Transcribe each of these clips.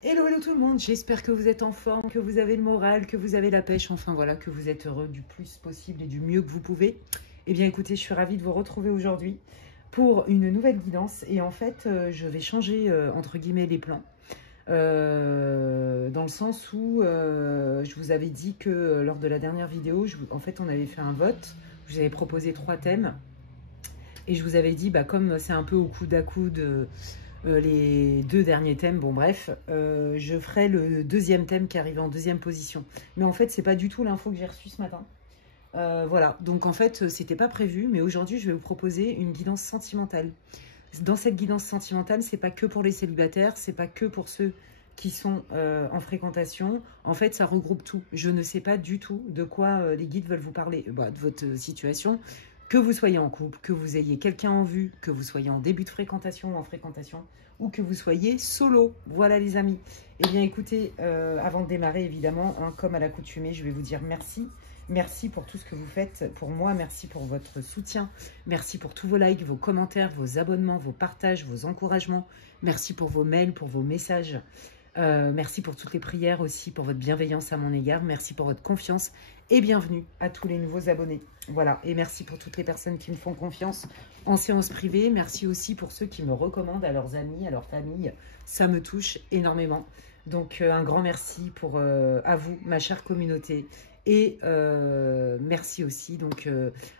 Hello, hello tout le monde, j'espère que vous êtes en forme, que vous avez le moral, que vous avez la pêche, enfin voilà, que vous êtes heureux du plus possible et du mieux que vous pouvez. Eh bien écoutez, je suis ravie de vous retrouver aujourd'hui pour une nouvelle guidance et en fait, je vais changer entre guillemets les plans. Dans le sens où je vous avais dit que lors de la dernière vidéo, en fait on avait fait un vote, je vous avais proposé 3 thèmes et je vous avais dit, bah, comme c'est un peu au coude à coude les 2 derniers thèmes, bon bref, je ferai le deuxième thème qui arrive en deuxième position. Mais en fait, c'est pas du tout l'info que j'ai reçue ce matin. Voilà, donc en fait, c'était pas prévu, mais aujourd'hui, je vais vous proposer une guidance sentimentale. Dans cette guidance sentimentale, c'est pas que pour les célibataires, c'est pas que pour ceux qui sont en fréquentation. En fait, ça regroupe tout. Je ne sais pas du tout de quoi les guides veulent vous parler, bah, de votre situation. Que vous soyez en couple, que vous ayez quelqu'un en vue, que vous soyez en début de fréquentation ou en fréquentation, ou que vous soyez solo. Voilà les amis. Eh bien écoutez, avant de démarrer évidemment, hein, comme à l'accoutumée, je vais vous dire merci. Merci pour tout ce que vous faites pour moi, merci pour votre soutien, merci pour tous vos likes, vos commentaires, vos abonnements, vos partages, vos encouragements. Merci pour vos mails, pour vos messages. Merci pour toutes les prières aussi, pour votre bienveillance à mon égard. Merci pour votre confiance et bienvenue à tous les nouveaux abonnés. Voilà, et merci pour toutes les personnes qui me font confiance en séance privée. Merci aussi pour ceux qui me recommandent à leurs amis, à leur famille. Ça me touche énormément. Donc un grand merci à vous, ma chère communauté. Et merci aussi donc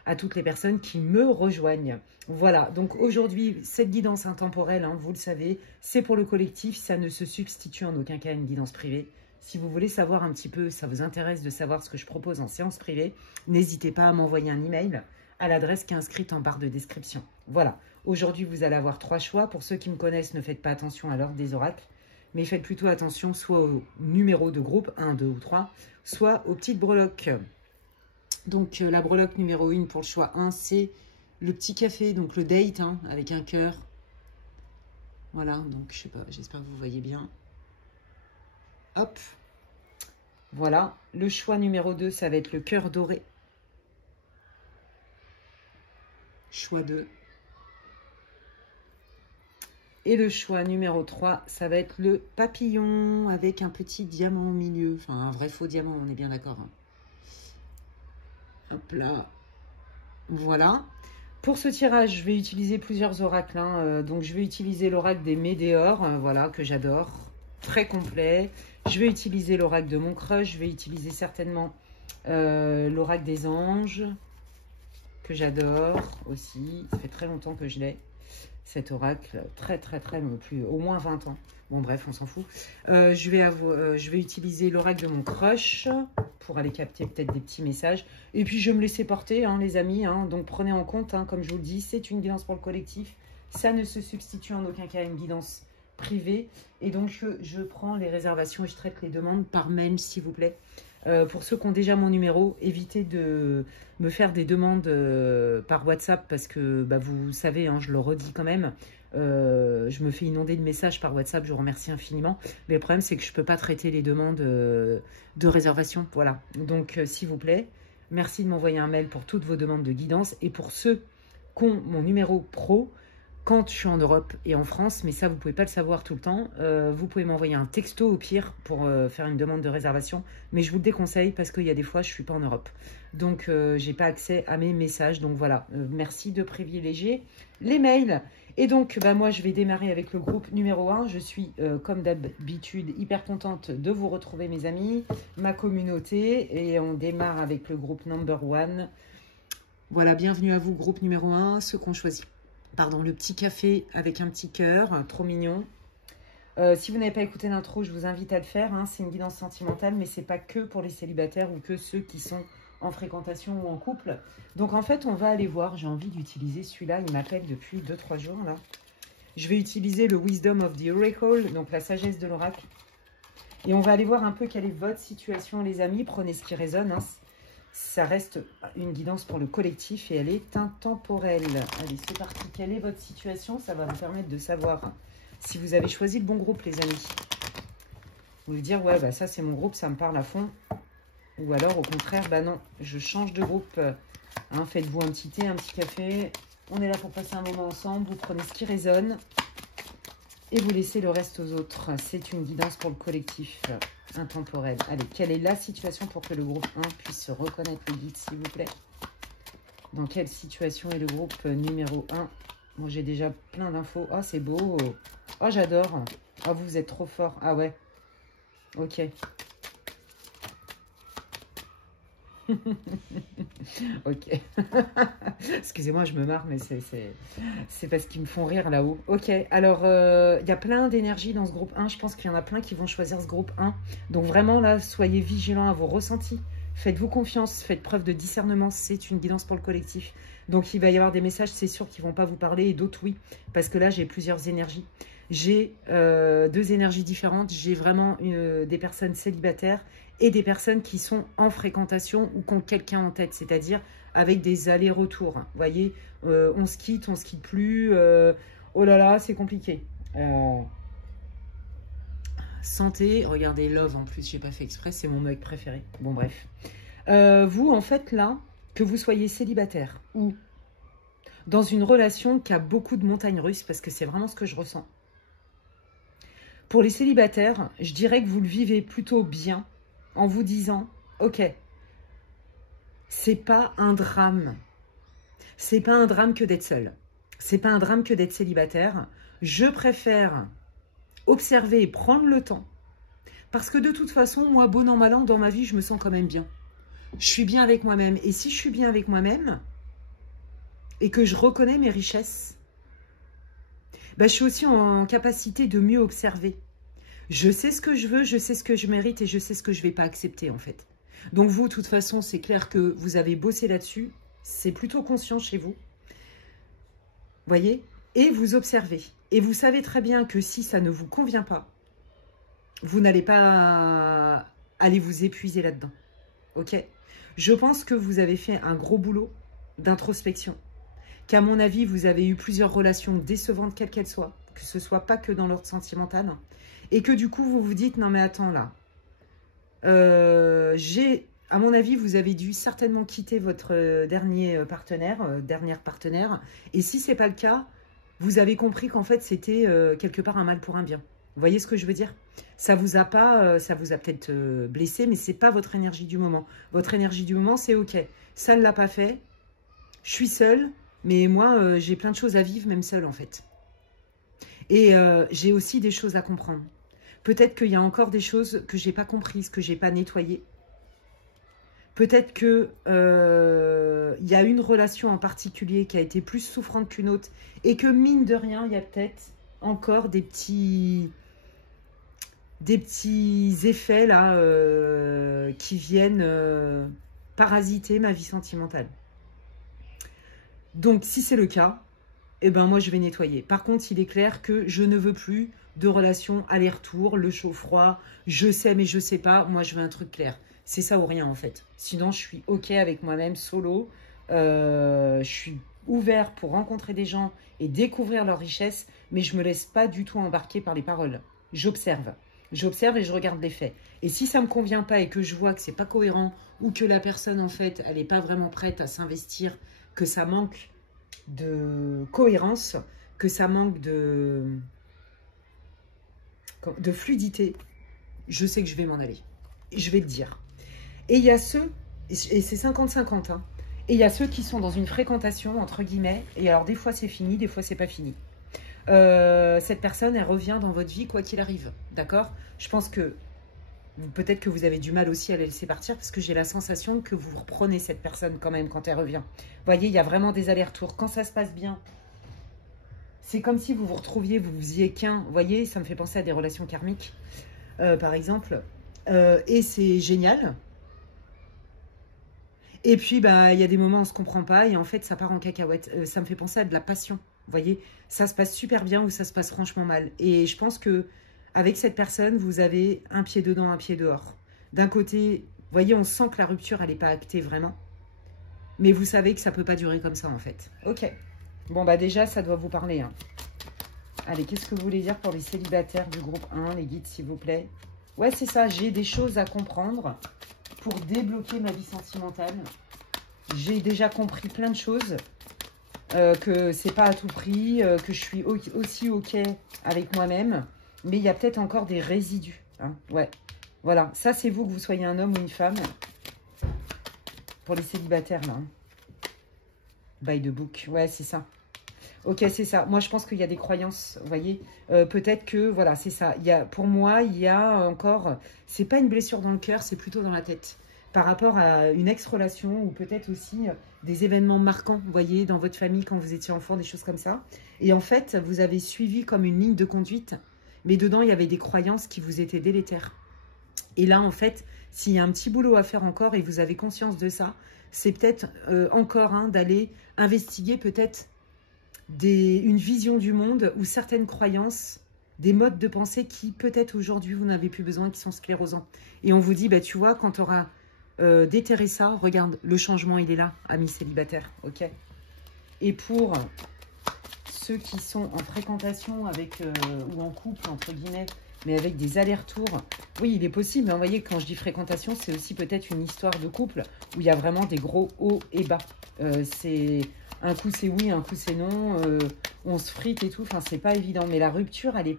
à toutes les personnes qui me rejoignent. Voilà, donc aujourd'hui, cette guidance intemporelle, hein, vous le savez, c'est pour le collectif, ça ne se substitue en aucun cas à une guidance privée. Si vous voulez savoir un petit peu, ça vous intéresse de savoir ce que je propose en séance privée, n'hésitez pas à m'envoyer un email à l'adresse qui est inscrite en barre de description. Voilà, aujourd'hui vous allez avoir 3 choix. Pour ceux qui me connaissent, ne faites pas attention à l'ordre des oracles, mais faites plutôt attention soit au numéro de groupe, 1, 2 ou 3, soit aux petites breloques. Donc la breloque numéro 1 pour le choix 1, c'est le petit café, donc le date, hein, avec un cœur. Voilà, donc je sais pas, j'espère que vous voyez bien. Hop. Voilà, le choix numéro 2, ça va être le cœur doré. Choix 2. Et le choix numéro 3, ça va être le papillon avec un petit diamant au milieu. Enfin, un vrai faux diamant, on est bien d'accord. Hein. Hop là. Voilà. Pour ce tirage, je vais utiliser plusieurs oracles. Hein. Donc, je vais utiliser l'oracle des Médéors, voilà, que j'adore. Très complet. Je vais utiliser l'oracle de mon crush. Je vais utiliser certainement l'oracle des anges, que j'adore aussi. Ça fait très longtemps que je l'ai. Cet oracle, très, plus, au moins 20 ans. Bon, bref, on s'en fout. Je vais utiliser l'oracle de mon crush pour aller capter peut-être des petits messages. Et puis, je vais me laisser porter, hein, les amis. Hein. Donc, prenez en compte, hein, comme je vous le dis, c'est une guidance pour le collectif. Ça ne se substitue en aucun cas à une guidance privée. Et donc, je prends les réservations et je traite les demandes par mail, s'il vous plaît. Pour ceux qui ont déjà mon numéro, évitez de me faire des demandes par WhatsApp parce que bah, vous savez, hein, je le redis quand même, je me fais inonder de messages par WhatsApp, je vous remercie infiniment. Mais le problème, c'est que je ne peux pas traiter les demandes de réservation. Voilà, donc s'il vous plaît, merci de m'envoyer un mail pour toutes vos demandes de guidance. Et pour ceux qui ont mon numéro pro, quand je suis en Europe et en France, mais ça, vous ne pouvez pas le savoir tout le temps, vous pouvez m'envoyer un texto au pire pour faire une demande de réservation, mais je vous le déconseille parce qu'il y a des fois, je ne suis pas en Europe. Donc, je n'ai pas accès à mes messages. Donc, voilà, merci de privilégier les mails. Et donc, bah, moi, je vais démarrer avec le groupe numéro 1. Je suis, comme d'habitude, hyper contente de vous retrouver, mes amis, ma communauté. Et on démarre avec le groupe number 1. Voilà, bienvenue à vous, groupe numéro 1, ceux qu'on choisit. Pardon, le petit café avec un petit cœur, trop mignon. Si vous n'avez pas écouté l'intro, je vous invite à le faire. Hein, c'est une guidance sentimentale, mais c'est pas que pour les célibataires ou que ceux qui sont en fréquentation ou en couple. Donc en fait, on va aller voir. J'ai envie d'utiliser celui-là. Il m'appelle depuis 2-3 jours là. Je vais utiliser le Wisdom of the Oracle, donc la sagesse de l'oracle. Et on va aller voir un peu quelle est votre situation, les amis. Prenez ce qui résonne. Hein. Ça reste une guidance pour le collectif et elle est intemporelle. Allez, c'est parti. Quelle est votre situation? Ça va vous permettre de savoir si vous avez choisi le bon groupe, les amis. Vous voulez dire, ouais, bah ça, c'est mon groupe, ça me parle à fond. Ou alors, au contraire, bah non, je change de groupe. Hein, faites-vous un petit thé, un petit café. On est là pour passer un moment ensemble. Vous prenez ce qui résonne. Et vous laissez le reste aux autres. C'est une guidance pour le collectif intemporel. Allez, quelle est la situation pour que le groupe 1 puisse se reconnaître le guide, s'il vous plaît? Dans quelle situation est le groupe numéro 1? Moi, j'ai déjà plein d'infos. Oh, c'est beau. Oh, j'adore. Oh, vous êtes trop fort. Ah ouais. Ok. Ok. Excusez-moi, je me marre, mais c'est parce qu'ils me font rire là-haut. Ok, alors, il y a plein d'énergie dans ce groupe 1. Je pense qu'il y en a plein qui vont choisir ce groupe 1. Donc vraiment, là, soyez vigilants à vos ressentis. Faites-vous confiance, faites preuve de discernement. C'est une guidance pour le collectif. Donc, il va y avoir des messages, c'est sûr, qui ne vont pas vous parler, et d'autres, oui. Parce que là, j'ai plusieurs énergies. J'ai 2 énergies différentes. J'ai vraiment des personnes célibataires et des personnes qui sont en fréquentation ou qui ont quelqu'un en tête, c'est-à-dire avec des allers-retours. Vous voyez, on se quitte plus. Oh là là, c'est compliqué. Santé, regardez, love en plus, j'ai pas fait exprès, c'est mon mug préféré. Bon, bref. Vous, en fait, là, que vous soyez célibataire ou dans une relation qui a beaucoup de montagnes russes, parce que c'est vraiment ce que je ressens. Pour les célibataires, je dirais que vous le vivez plutôt bien en vous disant, ok, c'est pas un drame. C'est pas un drame que d'être seul. C'est pas un drame que d'être célibataire. Je préfère observer et prendre le temps. Parce que de toute façon, moi, bon an, mal an, dans ma vie, je me sens quand même bien. Je suis bien avec moi-même. Et si je suis bien avec moi-même, et que je reconnais mes richesses, ben, je suis aussi en capacité de mieux observer. Je sais ce que je veux, je sais ce que je mérite et je sais ce que je ne vais pas accepter en fait. Donc vous, de toute façon, c'est clair que vous avez bossé là-dessus. C'est plutôt conscient chez vous. Voyez? Et vous observez. Et vous savez très bien que si ça ne vous convient pas, vous n'allez pas aller vous épuiser là-dedans. Ok? Je pense que vous avez fait un gros boulot d'introspection. Qu'à mon avis, vous avez eu plusieurs relations décevantes, quelles qu'elles soient, que ce soit pas que dans l'ordre sentimental, et que du coup, vous vous dites, non mais attends là, à mon avis, vous avez dû certainement quitter votre dernière partenaire, et si c'est pas le cas, vous avez compris qu'en fait, c'était quelque part un mal pour un bien. Vous voyez ce que je veux dire? Ça vous a pas, ça vous a peut-être blessé, mais c'est pas votre énergie du moment. Votre énergie du moment, c'est ok, ça ne l'a pas fait, je suis seule, mais moi, j'ai plein de choses à vivre, même seule, en fait. Et j'ai aussi des choses à comprendre. Peut-être qu'il y a encore des choses que je n'ai pas comprises, que je n'ai pas nettoyées. Peut-être qu'il y a une relation en particulier qui a été plus souffrante qu'une autre et que, mine de rien, il y a peut-être encore des petits effets là qui viennent parasiter ma vie sentimentale. Donc, si c'est le cas, eh ben moi, je vais nettoyer. Par contre, il est clair que je ne veux plus de relations aller-retour, le chaud-froid, je sais mais je sais pas. Moi, je veux un truc clair. C'est ça ou rien, en fait. Sinon, je suis OK avec moi-même, solo. Je suis ouvert pour rencontrer des gens et découvrir leurs richesses, mais je ne me laisse pas du tout embarquer par les paroles. J'observe. J'observe et je regarde les faits. Et si ça ne me convient pas et que je vois que c'est pas cohérent ou que la personne, en fait, elle n'est pas vraiment prête à s'investir, que ça manque de cohérence, que ça manque de fluidité, je sais que je vais m'en aller. Et je vais le dire. Et il y a ceux, et c'est 50-50, hein, et il y a ceux qui sont dans une fréquentation, entre guillemets, et alors des fois c'est fini, des fois c'est pas fini. Cette personne, elle revient dans votre vie quoi qu'il arrive, d'accord? Je pense que peut-être que vous avez du mal aussi à la laisser partir parce que j'ai la sensation que vous reprenez cette personne quand même quand elle revient. Vous voyez, il y a vraiment des allers-retours. Quand ça se passe bien, c'est comme si vous vous retrouviez, vous faisiez qu'un. Vous voyez, ça me fait penser à des relations karmiques, par exemple. Et c'est génial. Et puis, bah, il y a des moments où on ne se comprend pas et en fait, ça part en cacahuète. Ça me fait penser à de la passion. Vous voyez, ça se passe super bien ou ça se passe franchement mal. Et je pense que avec cette personne, vous avez un pied dedans, un pied dehors. D'un côté, vous voyez, on sent que la rupture, elle n'est pas actée vraiment. Mais vous savez que ça ne peut pas durer comme ça, en fait. Ok. Bon, bah déjà, ça doit vous parler. Hein. Allez, qu'est-ce que vous voulez dire pour les célibataires du groupe 1, les guides, s'il vous plaît? Ouais, c'est ça. J'ai des choses à comprendre pour débloquer ma vie sentimentale. J'ai déjà compris plein de choses. que c'est pas à tout prix, que je suis aussi OK avec moi-même. Mais il y a peut-être encore des résidus. Hein, ouais, voilà. Ça, c'est vous, que vous soyez un homme ou une femme. Pour les célibataires, là. Hein. By the book. Ouais, c'est ça. Ok, c'est ça. Moi, je pense qu'il y a des croyances, vous voyez. Peut-être que, voilà, c'est ça. Pour moi, il y a encore... C'est pas une blessure dans le cœur, c'est plutôt dans la tête. Par rapport à une ex-relation ou peut-être aussi des événements marquants, vous voyez, dans votre famille quand vous étiez enfant, des choses comme ça. Et en fait, vous avez suivi comme une ligne de conduite, mais dedans, il y avait des croyances qui vous étaient délétères. Et là, en fait, s'il y a un petit boulot à faire encore et vous avez conscience de ça, c'est peut-être encore d'aller investiguer peut-être une vision du monde ou certaines croyances, des modes de pensée qui peut-être aujourd'hui vous n'avez plus besoin, qui sont sclérosants. Et on vous dit, bah, tu vois, quand tu auras déterré ça, regarde, le changement il est là, amis célibataires, ok. Et pour ceux qui sont en fréquentation avec ou en couple, entre guillemets, mais avec des allers-retours, oui, il est possible. Hein, vous voyez, quand je dis fréquentation, c'est aussi peut-être une histoire de couple où il y a vraiment des gros hauts et bas. C'est un coup c'est oui, un coup c'est non. On se frite et tout. Enfin, c'est pas évident. Mais la rupture, elle est...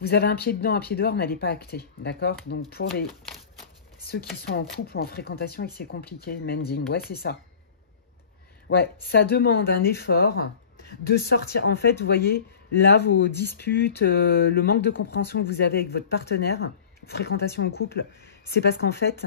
Vous avez un pied dedans, un pied dehors, mais elle n'est pas actée. D'accord? Donc, pour ceux qui sont en couple ou en fréquentation et que c'est compliqué, mending, ouais, c'est ça. Ouais, ça demande un effort de sortir. En fait, vous voyez, là, vos disputes, le manque de compréhension que vous avez avec votre partenaire, fréquentation au couple, c'est parce qu'en fait,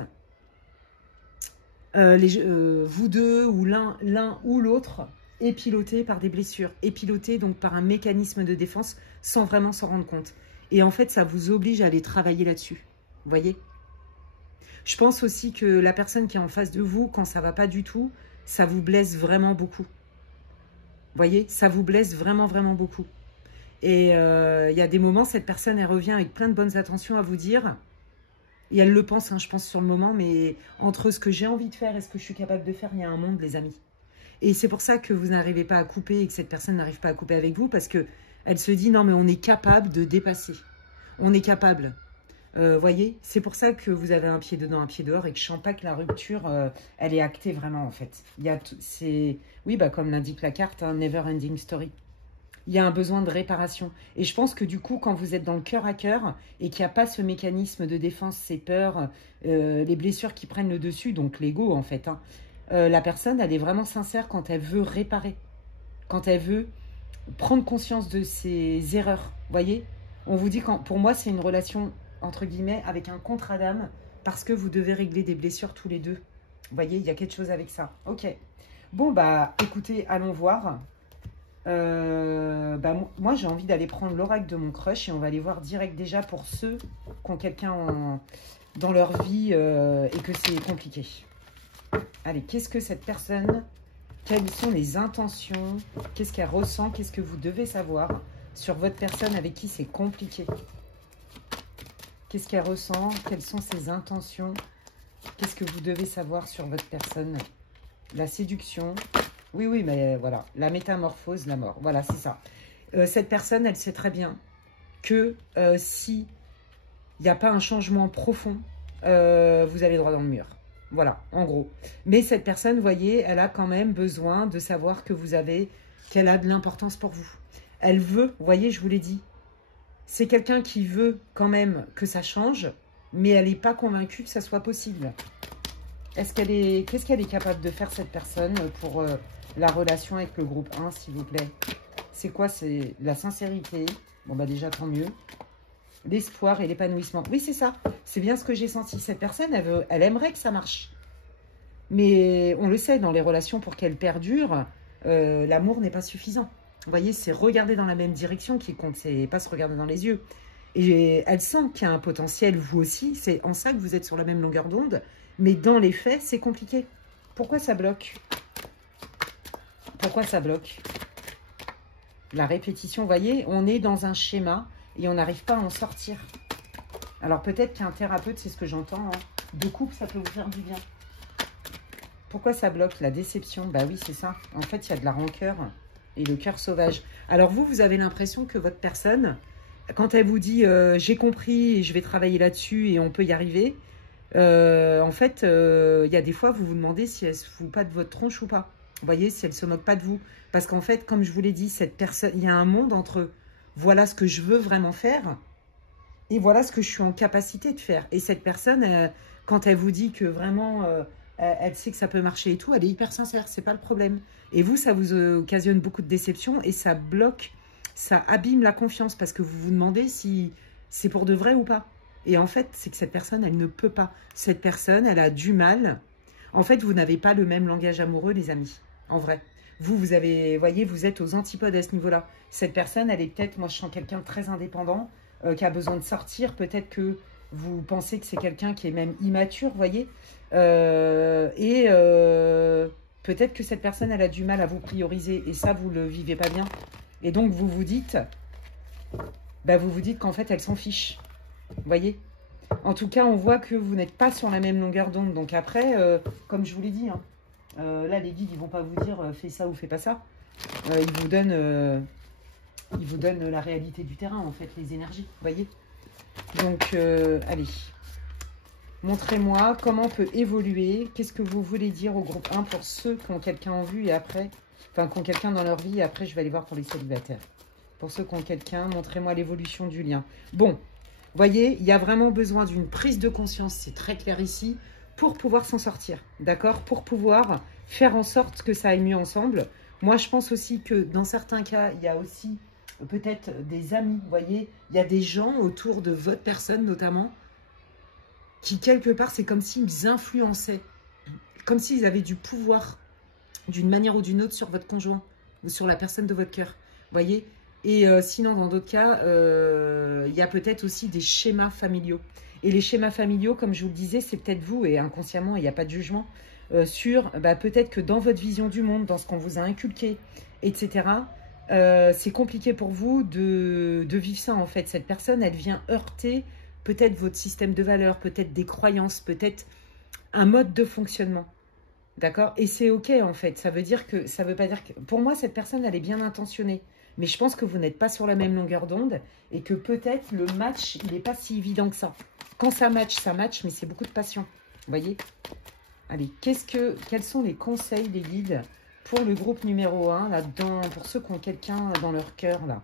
vous deux ou l'un ou l'autre est piloté par des blessures, est piloté donc par un mécanisme de défense sans vraiment s'en rendre compte. Et en fait, ça vous oblige à aller travailler là-dessus. Vous voyez? Je pense aussi que la personne qui est en face de vous, quand ça ne va pas du tout, ça vous blesse vraiment beaucoup. Vous voyez, ça vous blesse vraiment, vraiment beaucoup. Et il y a des moments, cette personne, elle revient avec plein de bonnes intentions à vous dire. Et elle le pense, hein, je pense, sur le moment. Mais entre ce que j'ai envie de faire et ce que je suis capable de faire, il y a un monde, les amis. Et c'est pour ça que vous n'arrivez pas à couper et que cette personne n'arrive pas à couper avec vous. Parce qu'elle se dit, non, mais on est capable de dépasser. On est capable. Voyez, c'est pour ça que vous avez un pied dedans, un pied dehors, et que je sens pas que la rupture, elle est actée vraiment, en fait. Oui, bah, comme l'indique la carte, hein, never ending story. Il y a un besoin de réparation. Et je pense que du coup, quand vous êtes dans le cœur à cœur, et qu'il n'y a pas ce mécanisme de défense, ces peurs, les blessures qui prennent le dessus, donc l'ego, en fait, hein, la personne, elle est vraiment sincère quand elle veut réparer, quand elle veut prendre conscience de ses erreurs. Voyez, on vous dit, pour moi, c'est une relation entre guillemets, avec un contrat d'âme, parce que vous devez régler des blessures tous les deux. Vous voyez, il y a quelque chose avec ça. Ok. Bon, bah, écoutez, allons voir. Moi, j'ai envie d'aller prendre l'oracle de mon crush et on va aller voir direct déjà pour ceux qui ont quelqu'un dans leur vie et que c'est compliqué. Allez, qu'est-ce que cette personne, quelles sont les intentions, qu'est-ce qu'elle ressent, qu'est-ce que vous devez savoir sur votre personne avec qui c'est compliqué? Qu'est-ce qu'elle ressent? Quelles sont ses intentions? Qu'est-ce que vous devez savoir sur votre personne? La séduction. Oui, oui, mais voilà. La métamorphose, la mort. Voilà, c'est ça. Cette personne, elle sait très bien que si il n'y a pas un changement profond, vous allez droit dans le mur. Voilà, en gros. Mais cette personne, vous voyez, elle a quand même besoin de savoir que qu'elle a de l'importance pour vous. Elle veut, vous voyez, je vous l'ai dit, c'est quelqu'un qui veut quand même que ça change, mais elle n'est pas convaincue que ça soit possible. Qu'est-ce qu'elle est capable de faire, cette personne, pour la relation avec le groupe 1, s'il vous plaît? C'est quoi? C'est la sincérité. Bon, bah déjà, tant mieux. L'espoir et l'épanouissement. Oui, c'est ça. C'est bien ce que j'ai senti. Cette personne, elle aimerait que ça marche. Mais on le sait, dans les relations, pour qu'elles perdurent, l'amour n'est pas suffisant. Vous voyez, c'est regarder dans la même direction qui compte, c'est pas se regarder dans les yeux. Et elle sent qu'il y a un potentiel, vous aussi, c'est en ça que vous êtes sur la même longueur d'onde, mais dans les faits, c'est compliqué. Pourquoi ça bloque? Pourquoi ça bloque? La répétition, vous voyez, on est dans un schéma et on n'arrive pas à en sortir. Alors peut-être qu'un thérapeute, c'est ce que j'entends, hein, de couple, ça peut vous faire du bien. Pourquoi ça bloque? La déception, bah oui, c'est ça. En fait, il y a de la rancœur. Et le cœur sauvage. Alors vous avez l'impression que votre personne, quand elle vous dit j'ai compris et je vais travailler là-dessus et on peut y arriver, en fait, il y a des fois, vous vous demandez si elle se fout pas de votre tronche ou pas. Vous voyez, si elle ne se moque pas de vous. Parce qu'en fait, comme je vous l'ai dit, cette personne, il y a un monde entre voilà ce que je veux vraiment faire et voilà ce que je suis en capacité de faire. Et cette personne, quand elle vous dit que vraiment, elle sait que ça peut marcher et tout, elle est hyper sincère, c'est pas le problème. Et vous, ça vous occasionne beaucoup de déception et ça bloque, ça abîme la confiance parce que vous vous demandez si c'est pour de vrai ou pas. Et en fait, c'est que cette personne, elle ne peut pas. Cette personne, elle a du mal. En fait, vous n'avez pas le même langage amoureux, les amis, en vrai. Vous avez, voyez, vous êtes aux antipodes à ce niveau-là. Cette personne, elle est peut-être, moi je sens quelqu'un de très indépendant, qui a besoin de sortir. Peut-être que vous pensez que c'est quelqu'un qui est même immature, voyez. Peut-être que cette personne, elle a du mal à vous prioriser. Et ça, vous ne le vivez pas bien. Et donc, vous vous dites qu'en fait, elle s'en fiche. Vous voyez. En tout cas, on voit que vous n'êtes pas sur la même longueur d'onde. Donc après, comme je vous l'ai dit, hein, là, les guides, ils vont pas vous dire fais ça ou fais pas ça. Ils vous donnent la réalité du terrain, en fait, les énergies. Vous voyez. Donc, allez. Montrez-moi comment on peut évoluer. Qu'est-ce que vous voulez dire au groupe 1 pour ceux qui ont quelqu'un en vue et après, enfin, qui ont quelqu'un dans leur vie. Et après, je vais aller voir pour les célibataires. Pour ceux qui ont quelqu'un, montrez-moi l'évolution du lien. Bon. Vous voyez, il y a vraiment besoin d'une prise de conscience, c'est très clair ici, pour pouvoir s'en sortir, d'accord? Pour pouvoir faire en sorte que ça aille mieux ensemble. Moi, je pense aussi que dans certains cas, il y a aussi peut-être des amis, vous voyez? Il y a des gens autour de votre personne, notamment, qui, quelque part, c'est comme s'ils influençaient, comme s'ils avaient du pouvoir, d'une manière ou d'une autre, sur votre conjoint, ou sur la personne de votre cœur, vous voyez? Et sinon, dans d'autres cas, il y a peut-être aussi des schémas familiaux. Et les schémas familiaux, comme je vous le disais, c'est peut-être vous, et inconsciemment, il n'y a pas de jugement, sur peut-être que dans votre vision du monde, dans ce qu'on vous a inculqué, etc., c'est compliqué pour vous de vivre ça, en fait. Cette personne, elle vient heurter peut-être votre système de valeurs, peut-être des croyances, peut-être un mode de fonctionnement. D'accord? Et c'est OK, en fait. Ça veut dire que, ça veut pas dire que... Pour moi, cette personne, elle est bien intentionnée. Mais je pense que vous n'êtes pas sur la même longueur d'onde et que peut-être le match, il n'est pas si évident que ça. Quand ça match, mais c'est beaucoup de passion. Vous voyez? Allez, quels sont les conseils des guides pour le groupe numéro 1, là-dedans, pour ceux qui ont quelqu'un dans leur cœur, là?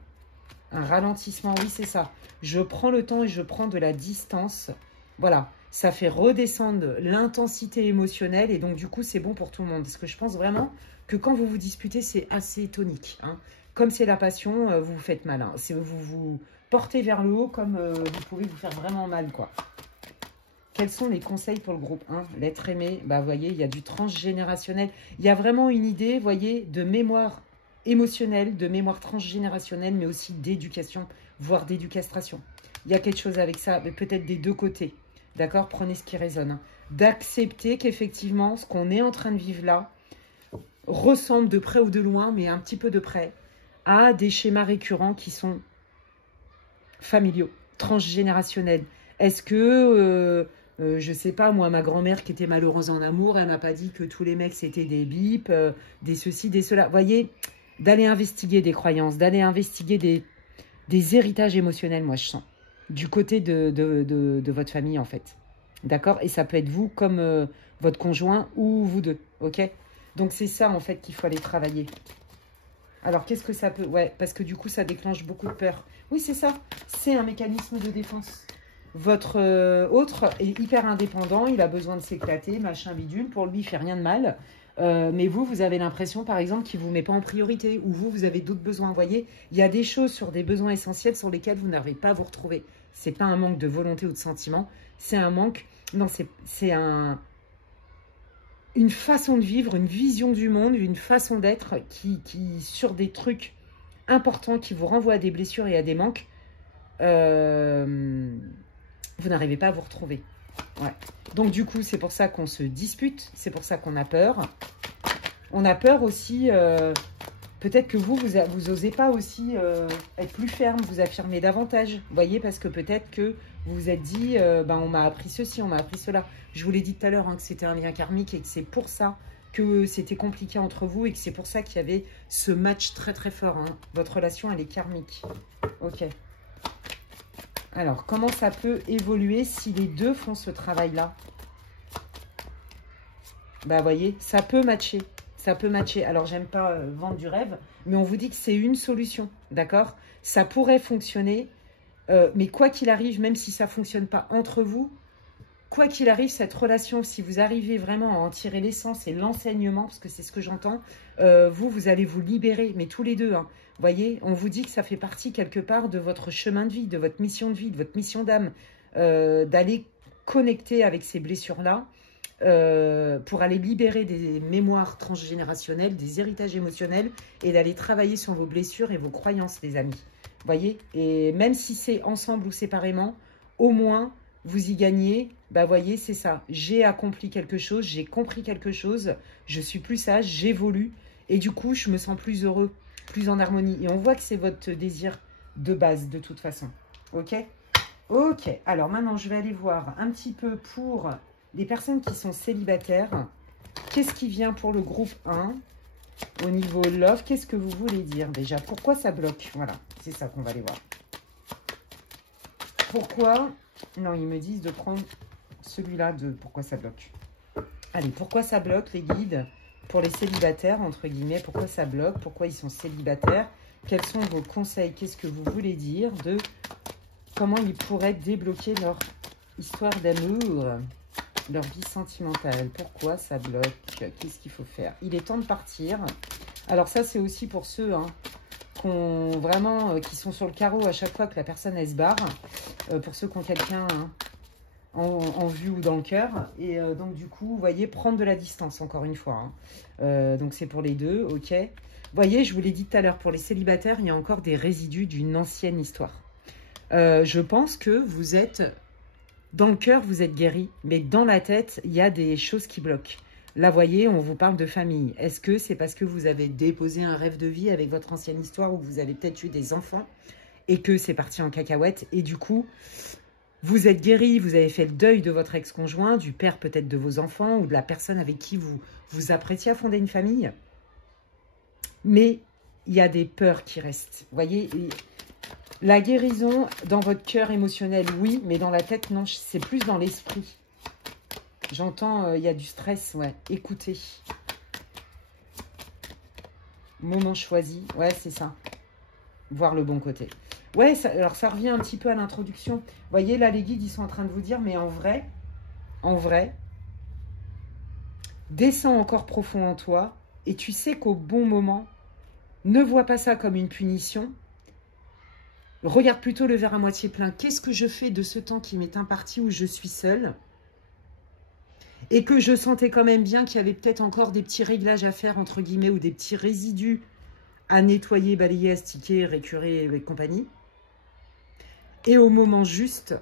Un ralentissement, oui, c'est ça. Je prends le temps et je prends de la distance. Voilà, ça fait redescendre l'intensité émotionnelle et donc, du coup, c'est bon pour tout le monde. Parce que je pense vraiment que quand vous vous disputez, c'est assez tonique, hein. Comme c'est la passion, vous vous faites mal. Hein. Vous vous portez vers le haut comme vous pouvez vous faire vraiment mal, quoi. Quels sont les conseils pour le groupe 1? L'être aimé, bah, vous voyez, il y a du transgénérationnel. Il y a vraiment une idée, vous voyez, de mémoire émotionnelle, de mémoire transgénérationnelle, mais aussi d'éducation, voire d'éducastration. Il y a quelque chose avec ça, mais peut-être des deux côtés. D'accord? Prenez ce qui résonne. Hein. D'accepter qu'effectivement, ce qu'on est en train de vivre là ressemble de près ou de loin, mais un petit peu de près, à des schémas récurrents qui sont familiaux, transgénérationnels. Est-ce que, je sais pas, moi, ma grand-mère qui était malheureuse en amour, elle m'a pas dit que tous les mecs c'était des bips, des ceci, des cela. Vous voyez, d'aller investiguer des croyances, d'aller investiguer des héritages émotionnels, moi je sens, du côté de votre famille en fait. D'accord? Et ça peut être vous comme votre conjoint ou vous deux, ok? Donc c'est ça en fait qu'il faut aller travailler. Alors, qu'est-ce que ça peut... Ouais, parce que du coup, ça déclenche beaucoup de peur. Oui, c'est ça. C'est un mécanisme de défense. Votre autre est hyper indépendant. Il a besoin de s'éclater, machin bidule. Pour lui, il fait rien de mal. Mais vous avez l'impression, par exemple, qu'il ne vous met pas en priorité. Ou vous avez d'autres besoins. Vous voyez, il y a des choses sur des besoins essentiels sur lesquels vous n'arrivez pas à vous retrouver. Ce n'est pas un manque de volonté ou de sentiment. C'est un manque... Non, c'est une façon de vivre, une vision du monde, une façon d'être qui, sur des trucs importants qui vous renvoient à des blessures et à des manques, vous n'arrivez pas à vous retrouver. Ouais. Donc du coup, c'est pour ça qu'on se dispute, c'est pour ça qu'on a peur. On a peur aussi, peut-être que vous osez pas aussi être plus ferme, vous affirmer davantage. Vous voyez, parce que peut-être que vous vous êtes dit, on m'a appris ceci, on m'a appris cela. Je vous l'ai dit tout à l'heure, hein, que c'était un lien karmique et que c'est pour ça que c'était compliqué entre vous et que c'est pour ça qu'il y avait ce match très très fort. Hein. Votre relation, elle est karmique. Ok. Alors, comment ça peut évoluer si les deux font ce travail-là? Bah, vous voyez, ça peut matcher. ça peut matcher. Alors, j'aime pas vendre du rêve, mais on vous dit que c'est une solution, d'accord? Ça pourrait fonctionner, mais quoi qu'il arrive, même si ça ne fonctionne pas entre vous, quoi qu'il arrive, cette relation, si vous arrivez vraiment à en tirer l'essence et l'enseignement, parce que c'est ce que j'entends, vous allez vous libérer, mais tous les deux, hein. Vous voyez, on vous dit que ça fait partie quelque part de votre chemin de vie, de votre mission de vie, de votre mission d'âme, d'aller connecter avec ces blessures-là, pour aller libérer des mémoires transgénérationnelles, des héritages émotionnels et d'aller travailler sur vos blessures et vos croyances, les amis. Vous voyez? Et même si c'est ensemble ou séparément, au moins, vous y gagnez. Bah, voyez, c'est ça. J'ai accompli quelque chose, j'ai compris quelque chose, je suis plus sage, j'évolue et du coup, je me sens plus heureux, plus en harmonie. Et on voit que c'est votre désir de base, de toute façon. Ok? Ok. Alors, maintenant, je vais aller voir un petit peu pour les personnes qui sont célibataires. Qu'est-ce qui vient pour le groupe 1 au niveau love? Qu'est-ce que vous voulez dire déjà? Pourquoi ça bloque? Voilà, c'est ça qu'on va aller voir. Pourquoi? Non, ils me disent de prendre celui-là de pourquoi ça bloque. Allez, pourquoi ça bloque, les guides? Pour les célibataires, entre guillemets, pourquoi ça bloque? Pourquoi ils sont célibataires? Quels sont vos conseils? Qu'est-ce que vous voulez dire de comment ils pourraient débloquer leur histoire d'amour, leur vie sentimentale? Pourquoi ça bloque? Qu'est-ce qu'il faut faire? Il est temps de partir. Alors ça, c'est aussi pour ceux qui sont sur le carreau à chaque fois que la personne elle se barre. Pour ceux qui ont quelqu'un en vue ou dans le cœur. Et donc du coup, vous voyez, prendre de la distance encore une fois. Donc c'est pour les deux, ok. Vous voyez, je vous l'ai dit tout à l'heure, pour les célibataires, il y a encore des résidus d'une ancienne histoire. Je pense que vous êtes... Dans le cœur, vous êtes guéri, mais dans la tête, il y a des choses qui bloquent. Là, voyez, on vous parle de famille. Est-ce que c'est parce que vous avez déposé un rêve de vie avec votre ancienne histoire ou que vous avez peut-être eu des enfants et que c'est parti en cacahuète et du coup, vous êtes guéri, vous avez fait le deuil de votre ex-conjoint, du père peut-être de vos enfants ou de la personne avec qui vous vous apprêtiez à fonder une famille. Mais il y a des peurs qui restent. Vous voyez, la guérison dans votre cœur émotionnel, oui, mais dans la tête, non, c'est plus dans l'esprit. J'entends, il y a du stress, ouais. Écoutez. Moment choisi, ouais, c'est ça. Voir le bon côté. Ouais, ça, alors ça revient un petit peu à l'introduction. Vous voyez, là, les guides, ils sont en train de vous dire, mais en vrai, descends encore profond en toi et tu sais qu'au bon moment, ne vois pas ça comme une punition. Regarde plutôt le verre à moitié plein. Qu'est-ce que je fais de ce temps qui m'est imparti où je suis seule et que je sentais quand même bien qu'il y avait peut-être encore des petits réglages à faire, entre guillemets, ou des petits résidus à nettoyer, balayer, astiquer, récurer et compagnie. Et au moment juste,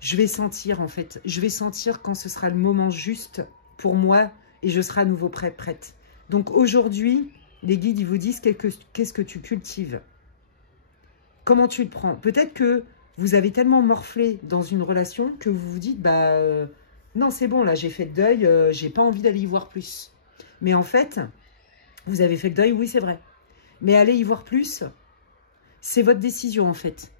je vais sentir, en fait, je vais sentir quand ce sera le moment juste pour moi et je serai à nouveau prête. Donc aujourd'hui, les guides, ils vous disent qu'est-ce que tu cultives? Comment tu le prends? Peut-être que vous avez tellement morflé dans une relation que vous vous dites, bah non, c'est bon, là, j'ai fait le deuil, j'ai pas envie d'aller y voir plus. Mais en fait, vous avez fait le deuil, oui, c'est vrai. Mais aller y voir plus, c'est votre décision, en fait.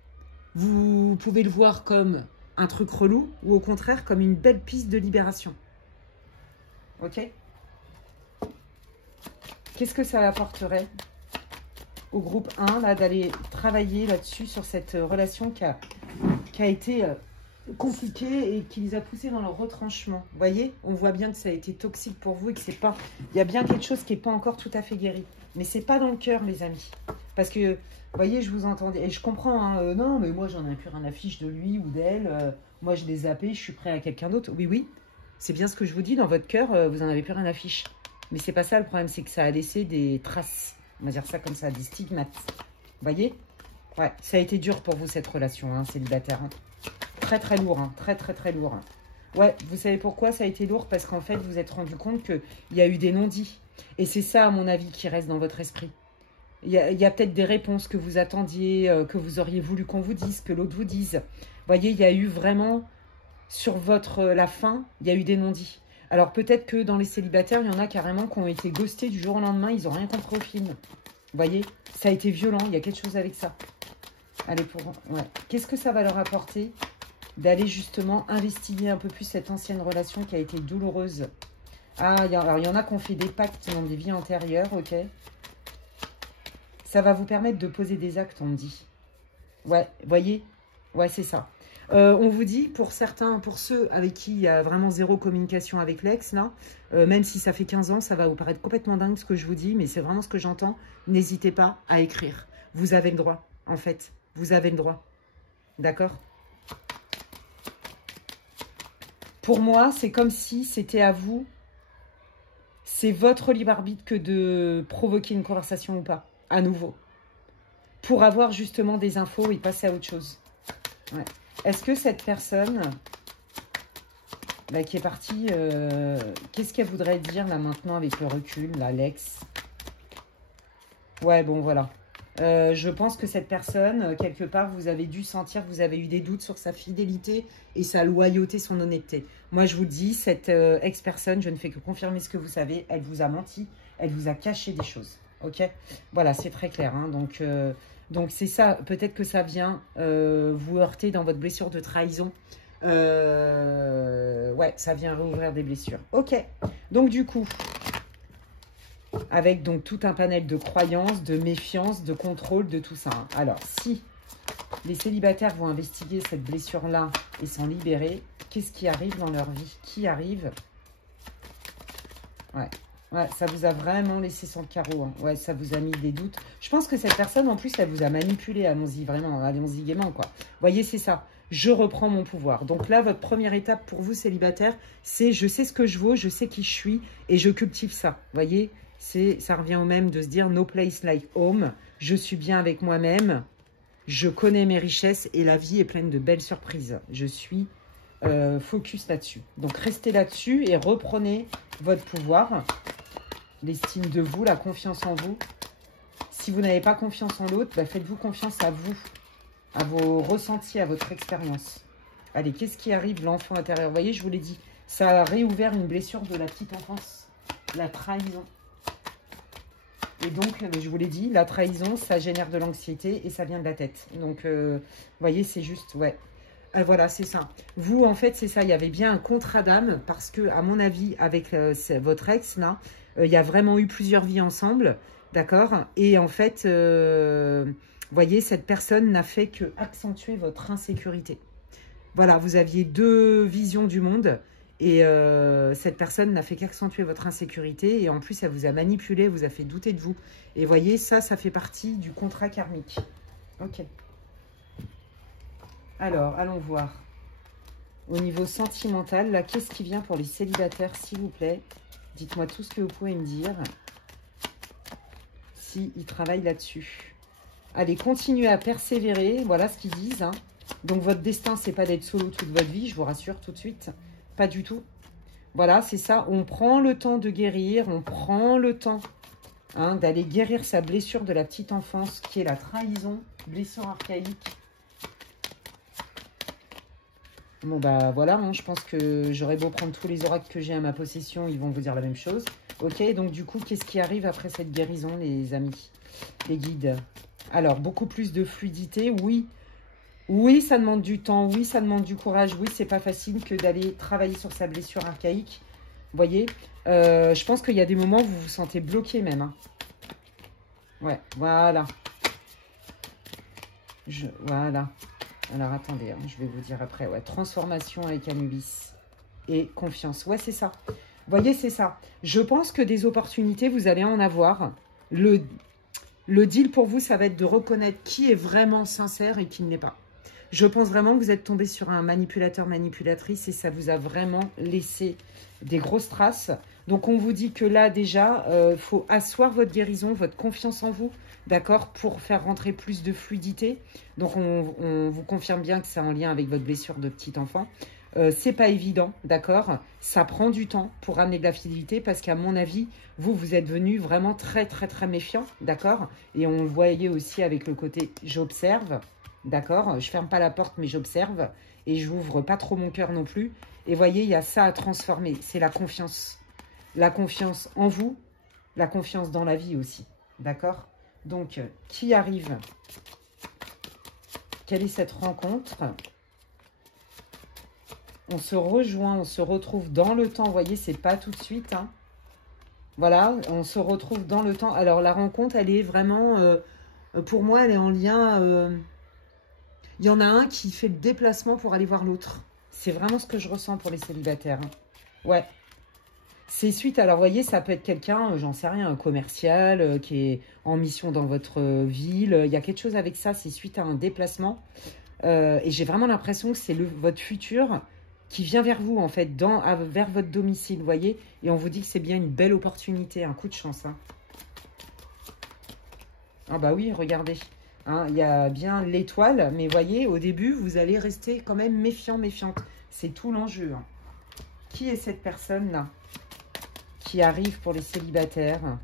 Vous pouvez le voir comme un truc relou ou au contraire comme une belle piste de libération. Ok? Qu'est-ce que ça apporterait au groupe 1, là, d'aller travailler là-dessus, sur cette relation qui a été compliquée et qui les a poussés dans leur retranchement. Vous voyez? On voit bien que ça a été toxique pour vous et que c'est pas... Il y a bien quelque chose qui n'est pas encore tout à fait guéri. Mais c'est pas dans le cœur, les amis. Parce que, vous voyez, je vous entendais, et je comprends, hein, non, mais moi, j'en ai plus rien à fiche de lui ou d'elle. Moi, je l'ai zappé, je suis prêt à quelqu'un d'autre. Oui, oui, c'est bien ce que je vous dis. Dans votre cœur, vous en avez plus rien à fiche. Mais c'est pas ça le problème, c'est que ça a laissé des traces. On va dire ça comme ça, des stigmates. Vous voyez? Ouais, ça a été dur pour vous, cette relation, hein, célibataire. Hein. Très, très lourd. Hein, très, très, très lourd. Hein. Ouais, vous savez pourquoi ça a été lourd? Parce qu'en fait, vous vous êtes rendu compte qu'il y a eu des non-dits. Et c'est ça, à mon avis, qui reste dans votre esprit. Il y a peut-être des réponses que vous attendiez, que vous auriez voulu qu'on vous dise, que l'autre vous dise. Vous voyez, il y a eu vraiment, sur la fin, il y a eu des non-dits. Alors peut-être que dans les célibataires, il y en a carrément qui ont été ghostés du jour au lendemain, ils n'ont rien compris au film. Vous voyez, ça a été violent, il y a quelque chose avec ça. Allez, ouais. Qu'est-ce que ça va leur apporter d'aller justement investiguer un peu plus cette ancienne relation qui a été douloureuse Ah, alors il y en a qui ont fait des pactes dans des vies antérieures, ok. Ça va vous permettre de poser des actes, on me dit. Ouais, voyez? Ouais, c'est ça. On vous dit, pour certains, pour ceux avec qui il y a vraiment zéro communication avec l'ex, là, même si ça fait 15 ans, ça va vous paraître complètement dingue ce que je vous dis, mais c'est vraiment ce que j'entends. N'hésitez pas à écrire. Vous avez le droit, en fait. Vous avez le droit. D'accord? Pour moi, c'est comme si c'était à vous. C'est votre libre arbitre que de provoquer une conversation ou pas, à nouveau. Pour avoir justement des infos et passer à autre chose. Ouais. Est-ce que cette personne qui est partie, qu'est-ce qu'elle voudrait dire là maintenant avec le recul, là, l'ex? Ouais, bon, voilà. Je pense que cette personne, quelque part, vous avez dû sentir que vous avez eu des doutes sur sa fidélité et sa loyauté, son honnêteté. Moi, je vous dis, cette ex-personne, je ne fais que confirmer ce que vous savez. Elle vous a menti, elle vous a caché des choses. Ok? Voilà, c'est très clair. Hein, donc c'est ça. Peut-être que ça vient vous heurter dans votre blessure de trahison. Ouais, ça vient réouvrir des blessures. Ok. Donc, du coup... avec donc tout un panel de croyances, de méfiance, de contrôle, de tout ça. Alors, si les célibataires vont investiguer cette blessure-là et s'en libérer, qu'est-ce qui arrive dans leur vie? Qui arrive? Ouais. Ouais, ça vous a vraiment laissé sur le carreau. Hein. Ouais, ça vous a mis des doutes. Je pense que cette personne, en plus, elle vous a manipulé. Allons-y, vraiment. Allons-y gaiement, quoi. Vous voyez, c'est ça. Je reprends mon pouvoir. Donc là, votre première étape pour vous, célibataire, c'est je sais ce que je vaux, je sais qui je suis et je cultive ça. Vous voyez, ça revient au même de se dire no place like home. Je suis bien avec moi-même. Je connais mes richesses et la vie est pleine de belles surprises. Je suis focus là-dessus. Donc, restez là-dessus et reprenez votre pouvoir. L'estime de vous, la confiance en vous. Si vous n'avez pas confiance en l'autre, faites-vous confiance à vous, à vos ressentis, à votre expérience. Allez, qu'est-ce qui arrive, l'enfant intérieur? Vous voyez, je vous l'ai dit, ça a réouvert une blessure de la petite enfance, la trahison. Et donc, je vous l'ai dit, la trahison, ça génère de l'anxiété et ça vient de la tête. Donc, vous voyez, c'est juste, ouais. Voilà, c'est ça. Vous, en fait, c'est ça. Il y avait bien un contrat d'âme parce que, à mon avis, avec votre ex, là, il y a vraiment eu plusieurs vies ensemble, d'accord? Et en fait, vous voyez, cette personne n'a fait que accentuer votre insécurité. Voilà, vous aviez deux visions du monde et cette personne n'a fait qu'accentuer votre insécurité et en plus, elle vous a manipulé, vous a fait douter de vous. Et vous voyez, ça fait partie du contrat karmique. Ok. Alors, allons voir. Au niveau sentimental, là, qu'est-ce qui vient pour les célibataires, s'il vous plaît? Dites-moi tout ce que vous pouvez me dire. S'ils travaillent là-dessus. Allez, continuez à persévérer. Voilà ce qu'ils disent. Hein. Donc, votre destin, c'est pas d'être solo toute votre vie, je vous rassure tout de suite. Pas du tout. Voilà, c'est ça. On prend le temps de guérir. On prend le temps d'aller guérir sa blessure de la petite enfance, qui est la trahison, blessure archaïque. Bon, bah voilà, hein, je pense que j'aurais beau prendre tous les oracles que j'ai à ma possession, ils vont vous dire la même chose. Ok, donc du coup, qu'est-ce qui arrive après cette guérison, les amis, les guides? Alors, beaucoup plus de fluidité, oui. Oui, ça demande du temps, oui, ça demande du courage, oui, c'est pas facile que d'aller travailler sur sa blessure archaïque. Vous voyez, je pense qu'il y a des moments où vous vous sentez bloqué même. Hein. Ouais, voilà. Voilà. Alors, attendez, hein, je vais vous dire après. Ouais, transformation avec Anubis et confiance. Ouais, c'est ça. Vous voyez, c'est ça. Je pense que des opportunités, vous allez en avoir. Le deal pour vous, ça va être de reconnaître qui est vraiment sincère et qui ne l'est pas. Je pense vraiment que vous êtes tombé sur un manipulateur, manipulatrice et ça vous a vraiment laissé des grosses traces. Donc, on vous dit que là, déjà, il faut asseoir votre guérison, votre confiance en vous, d'accord, pour faire rentrer plus de fluidité. Donc, on vous confirme bien que c'est en lien avec votre blessure de petit enfant. C'est pas évident, d'accord. Ça prend du temps pour ramener de la fidélité parce qu'à mon avis, vous êtes venu vraiment très, très, très méfiant, d'accord. Et on le voyait aussi avec le côté « j'observe ». D'accord, je ferme pas la porte, mais j'observe. Et je n'ouvre pas trop mon cœur non plus. Et voyez, il y a ça à transformer. C'est la confiance. La confiance en vous. La confiance dans la vie aussi. D'accord? Donc, qui arrive? Quelle est cette rencontre? On se rejoint, on se retrouve dans le temps. Vous voyez, c'est pas tout de suite. Hein. Voilà, on se retrouve dans le temps. Alors, la rencontre, elle est vraiment... pour moi, elle est en lien... il y en a un qui fait le déplacement pour aller voir l'autre. C'est vraiment ce que je ressens pour les célibataires. Hein. Ouais. C'est suite, alors vous voyez, ça peut être quelqu'un, j'en sais rien, un commercial qui est en mission dans votre ville. Il y a quelque chose avec ça, c'est suite à un déplacement. Et j'ai vraiment l'impression que c'est votre futur qui vient vers vous, en fait, vers votre domicile, vous voyez. Et on vous dit que c'est bien une belle opportunité, un coup de chance. Hein. Ah bah oui, regardez. Hein, il y a bien l'étoile, mais vous voyez, au début, vous allez rester quand même méfiant, méfiante. C'est tout l'enjeu. Hein. Qui est cette personne-là qui arrive pour les célibataires?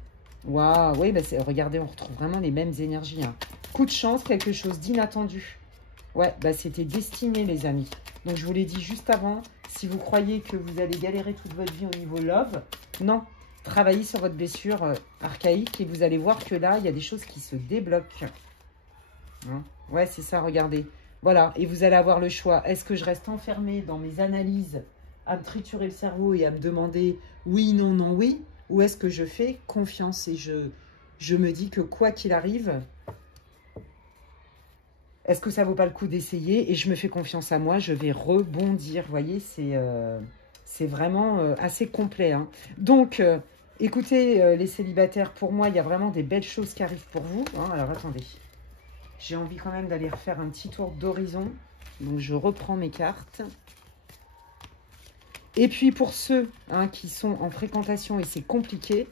Waouh, oui, bah regardez, on retrouve vraiment les mêmes énergies. Hein. Coup de chance, quelque chose d'inattendu. Ouais, bah c'était destiné, les amis. Donc, je vous l'ai dit juste avant, si vous croyez que vous allez galérer toute votre vie au niveau love, non. Travaillez sur votre blessure archaïque et vous allez voir que là, il y a des choses qui se débloquent. Hein, ouais, c'est ça, regardez. Voilà, et vous allez avoir le choix. Est-ce que je reste enfermée dans mes analyses à me triturer le cerveau et à me demander oui, non, non, oui, ou est-ce que je fais confiance et je me dis que quoi qu'il arrive, est-ce que ça vaut pas le coup d'essayer et je me fais confiance à moi, je vais rebondir. Vous voyez, c'est vraiment assez complet. Hein. Donc, écoutez, les célibataires, pour moi, il y a vraiment des belles choses qui arrivent pour vous. Hein. Alors, attendez, j'ai envie quand même d'aller refaire un petit tour d'horizon. Donc, je reprends mes cartes. Et puis pour ceux qui sont en fréquentation et c'est compliqué,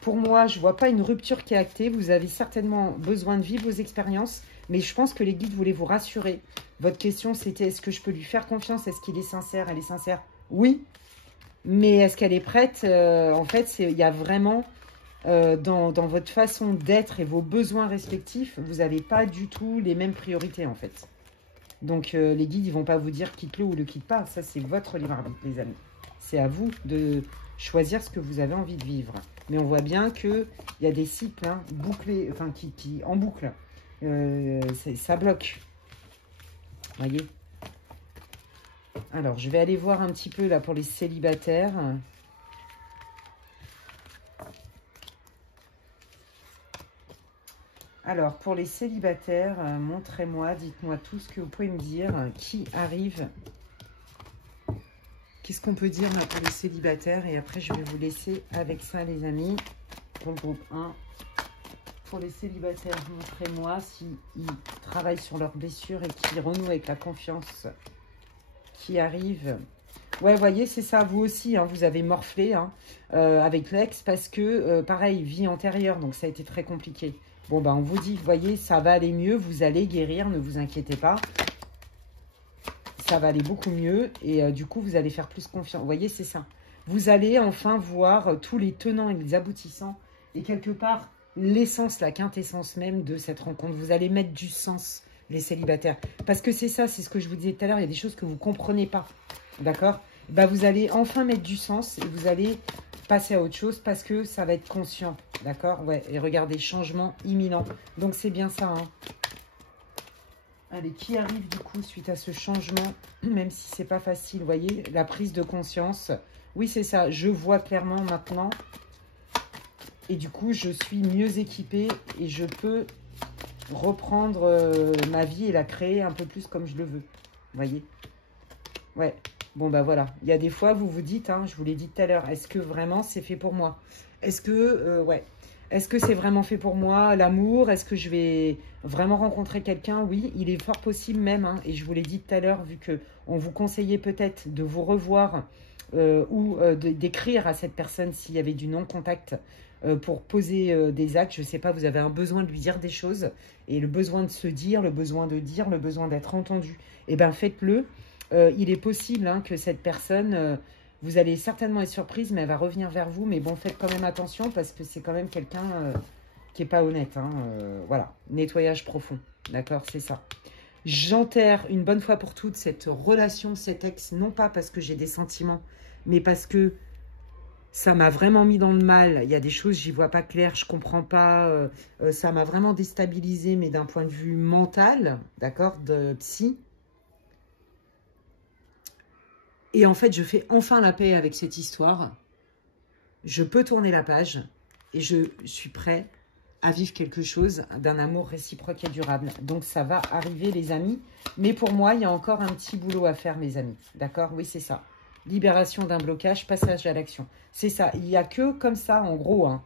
pour moi, je ne vois pas une rupture qui est actée. Vous avez certainement besoin de vivre vos expériences, mais je pense que les guides voulaient vous rassurer. Votre question, c'était est-ce que je peux lui faire confiance? Est-ce qu'il est sincère? Elle est sincère? Oui. Mais est-ce qu'elle est prête? En fait, il y a vraiment, dans votre façon d'être et vos besoins respectifs, vous n'avez pas du tout les mêmes priorités, en fait. Donc, les guides, ils vont pas vous dire quitte-le ou le quitte pas. Ça, c'est votre libre arbitre, les amis. C'est à vous de choisir ce que vous avez envie de vivre. Mais on voit bien qu'il y a des cycles bouclés, enfin, qui en boucle. Ça bloque. Voyez. Alors, je vais aller voir un petit peu là pour les célibataires. Alors, pour les célibataires, montrez-moi, dites-moi tout ce que vous pouvez me dire. Qui arrive? Qu'est-ce qu'on peut dire là pour les célibataires? Et après, je vais vous laisser avec ça, les amis, pour le groupe 1. Pour les célibataires, montrez-moi s'ils travaillent sur leurs blessures et qu'ils renouent avec la confiance qui arrive. Ouais, vous voyez, c'est ça, vous aussi, vous avez morflé avec l'ex parce que, pareil, vie antérieure, donc ça a été très compliqué. Bon, ben, on vous dit, vous voyez, ça va aller mieux, vous allez guérir, ne vous inquiétez pas. Ça va aller beaucoup mieux et du coup, vous allez faire plus confiance. Vous voyez, c'est ça. Vous allez enfin voir tous les tenants et les aboutissants et quelque part, l'essence, la quintessence même de cette rencontre. Vous allez mettre du sens, les célibataires. Parce que c'est ça, c'est ce que je vous disais tout à l'heure, il y a des choses que vous ne comprenez pas. D'accord? Bah, vous allez enfin mettre du sens et vous allez passer à autre chose parce que ça va être conscient. D'accord? Ouais, et regardez, changement imminent. Donc, c'est bien ça. Hein. Allez, qui arrive du coup suite à ce changement, même si c'est pas facile, vous voyez, la prise de conscience. Oui, c'est ça, je vois clairement maintenant. Et du coup, je suis mieux équipée et je peux reprendre ma vie et la créer un peu plus comme je le veux. Vous voyez? Ouais. Bon, bah voilà. Il y a des fois, vous vous dites, je vous l'ai dit tout à l'heure, est-ce que vraiment c'est fait pour moi? Est-ce que, ouais. Est-ce que c'est vraiment fait pour moi, l'amour? Est-ce que je vais vraiment rencontrer quelqu'un? Oui, il est fort possible même. Et je vous l'ai dit tout à l'heure, vu qu'on vous conseillait peut-être de vous revoir ou d'écrire à cette personne s'il y avait du non-contact pour poser des actes. Je ne sais pas, vous avez un besoin de lui dire des choses. Et le besoin de se dire, le besoin de dire, le besoin d'être entendu. Eh bien, faites-le. Il est possible que cette personne... vous allez certainement être surprise, mais elle va revenir vers vous. Mais bon, faites quand même attention parce que c'est quand même quelqu'un qui n'est pas honnête. Voilà, nettoyage profond. D'accord, c'est ça. J'enterre une bonne fois pour toutes cette relation, cet ex, non pas parce que j'ai des sentiments, mais parce que ça m'a vraiment mis dans le mal. Il y a des choses, j'y vois pas clair, je comprends pas. Ça m'a vraiment déstabilisé, mais d'un point de vue mental, d'accord, de psy. Et en fait, je fais enfin la paix avec cette histoire. Je peux tourner la page et je suis prêt à vivre quelque chose d'un amour réciproque et durable. Donc, ça va arriver, les amis. Mais pour moi, il y a encore un petit boulot à faire, mes amis. D'accord? Oui, c'est ça. Libération d'un blocage, passage à l'action. C'est ça. Il n'y a que comme ça, en gros. Hein.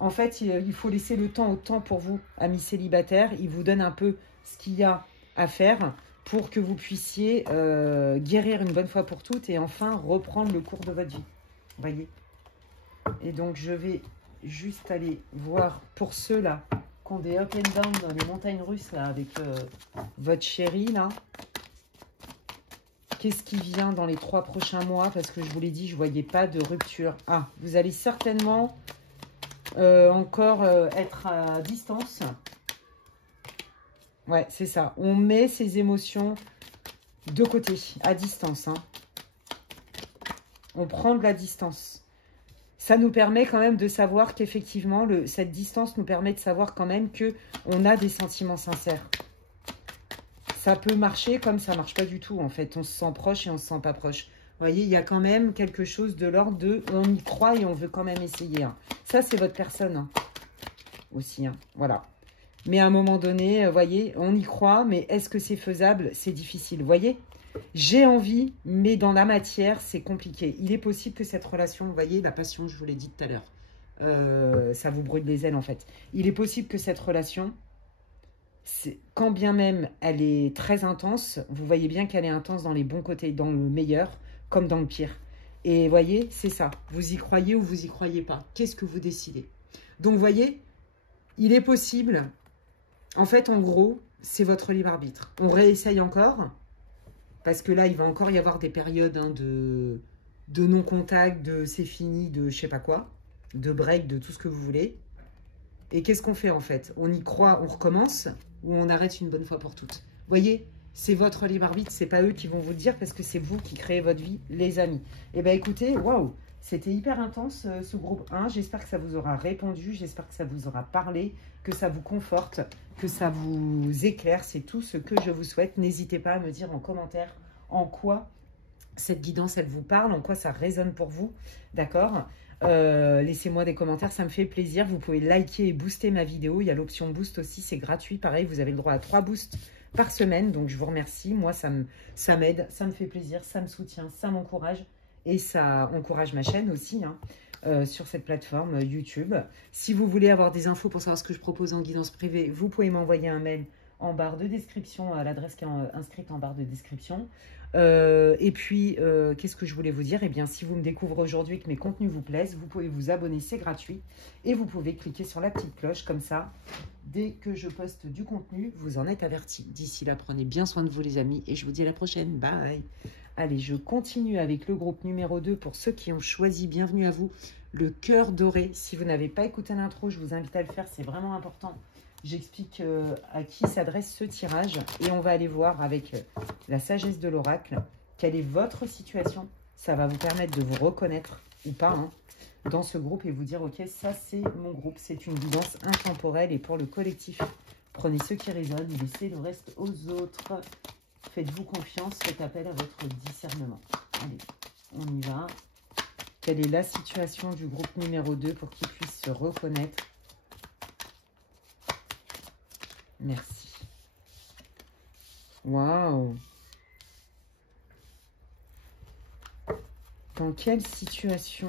En fait, il faut laisser le temps au temps pour vous, amis célibataires. Il vous donne un peu ce qu'il y a à faire pour que vous puissiez guérir une bonne fois pour toutes et enfin reprendre le cours de votre vie. Vous voyez? Et donc, je vais juste aller voir pour ceux-là qui ont des up and down dans les montagnes russes, là, avec votre chéri, là. Qu'est-ce qui vient dans les 3 prochains mois? Parce que je vous l'ai dit, je ne voyais pas de rupture. Ah, vous allez certainement encore être à distance. Ouais, c'est ça. On met ses émotions de côté, à distance. Hein. On prend de la distance. Ça nous permet quand même de savoir qu'effectivement, cette distance nous permet de savoir quand même qu'on a des sentiments sincères. Ça peut marcher comme ça ne marche pas du tout, en fait. On se sent proche et on ne se sent pas proche. Vous voyez, il y a quand même quelque chose de l'ordre de on y croit et on veut quand même essayer. Hein. Ça, c'est votre personne hein. Aussi. Hein. Voilà. Mais à un moment donné, vous voyez, on y croit, mais est-ce que c'est faisable? C'est difficile. Vous voyez, j'ai envie, mais dans la matière, c'est compliqué. Il est possible que cette relation, vous voyez, la passion, je vous l'ai dit tout à l'heure, ça vous brûle les ailes, en fait. Il est possible que cette relation, quand bien même elle est très intense, vous voyez bien qu'elle est intense dans les bons côtés, dans le meilleur, comme dans le pire. Et vous voyez, c'est ça. Vous y croyez ou vous y croyez pas. Qu'est-ce que vous décidez? Donc, vous voyez, il est possible... En fait, en gros, c'est votre libre arbitre. On réessaye encore, parce que là, il va encore y avoir des périodes hein, de non-contact, de c'est fini, de je sais pas quoi, de break, de tout ce que vous voulez. Et qu'est-ce qu'on fait en fait? On y croit, on recommence, ou on arrête une bonne fois pour toutes? Vous voyez, c'est votre libre arbitre, c'est pas eux qui vont vous le dire, parce que c'est vous qui créez votre vie, les amis. Eh bien écoutez, waouh! C'était hyper intense ce groupe 1. J'espère que ça vous aura répondu. J'espère que ça vous aura parlé, que ça vous conforte, que ça vous éclaire. C'est tout ce que je vous souhaite. N'hésitez pas à me dire en commentaire en quoi cette guidance, elle vous parle, en quoi ça résonne pour vous. D'accord? Laissez-moi des commentaires, ça me fait plaisir. Vous pouvez liker et booster ma vidéo. Il y a l'option boost aussi, c'est gratuit. Pareil, vous avez le droit à 3 boosts par semaine. Donc, je vous remercie. Moi, ça m'aide, ça me fait plaisir, ça me soutient, ça m'encourage. Et ça encourage ma chaîne aussi hein, sur cette plateforme YouTube. Si vous voulez avoir des infos pour savoir ce que je propose en guidance privée, vous pouvez m'envoyer un mail en barre de description, à l'adresse qui est inscrite en barre de description. Et puis, qu'est-ce que je voulais vous dire? Eh bien, si vous me découvrez aujourd'hui et que mes contenus vous plaisent, vous pouvez vous abonner, c'est gratuit. Et vous pouvez cliquer sur la petite cloche, comme ça, dès que je poste du contenu, vous en êtes avertis. D'ici là, prenez bien soin de vous les amis, et je vous dis à la prochaine. Bye! Allez, je continue avec le groupe numéro 2 pour ceux qui ont choisi. Bienvenue à vous, le cœur doré. Si vous n'avez pas écouté l'intro, je vous invite à le faire, c'est vraiment important. J'explique à qui s'adresse ce tirage et on va aller voir avec la sagesse de l'oracle quelle est votre situation. Ça va vous permettre de vous reconnaître ou pas hein, dans ce groupe et vous dire ok, ça c'est mon groupe, c'est une guidance intemporelle et pour le collectif. Prenez ce qui résonne, laissez le reste aux autres. Faites-vous confiance, faites appel à votre discernement. Allez, on y va. Quelle est la situation du groupe numéro 2 pour qu'il puisse se reconnaître? Merci. Waouh! Dans quelle situation?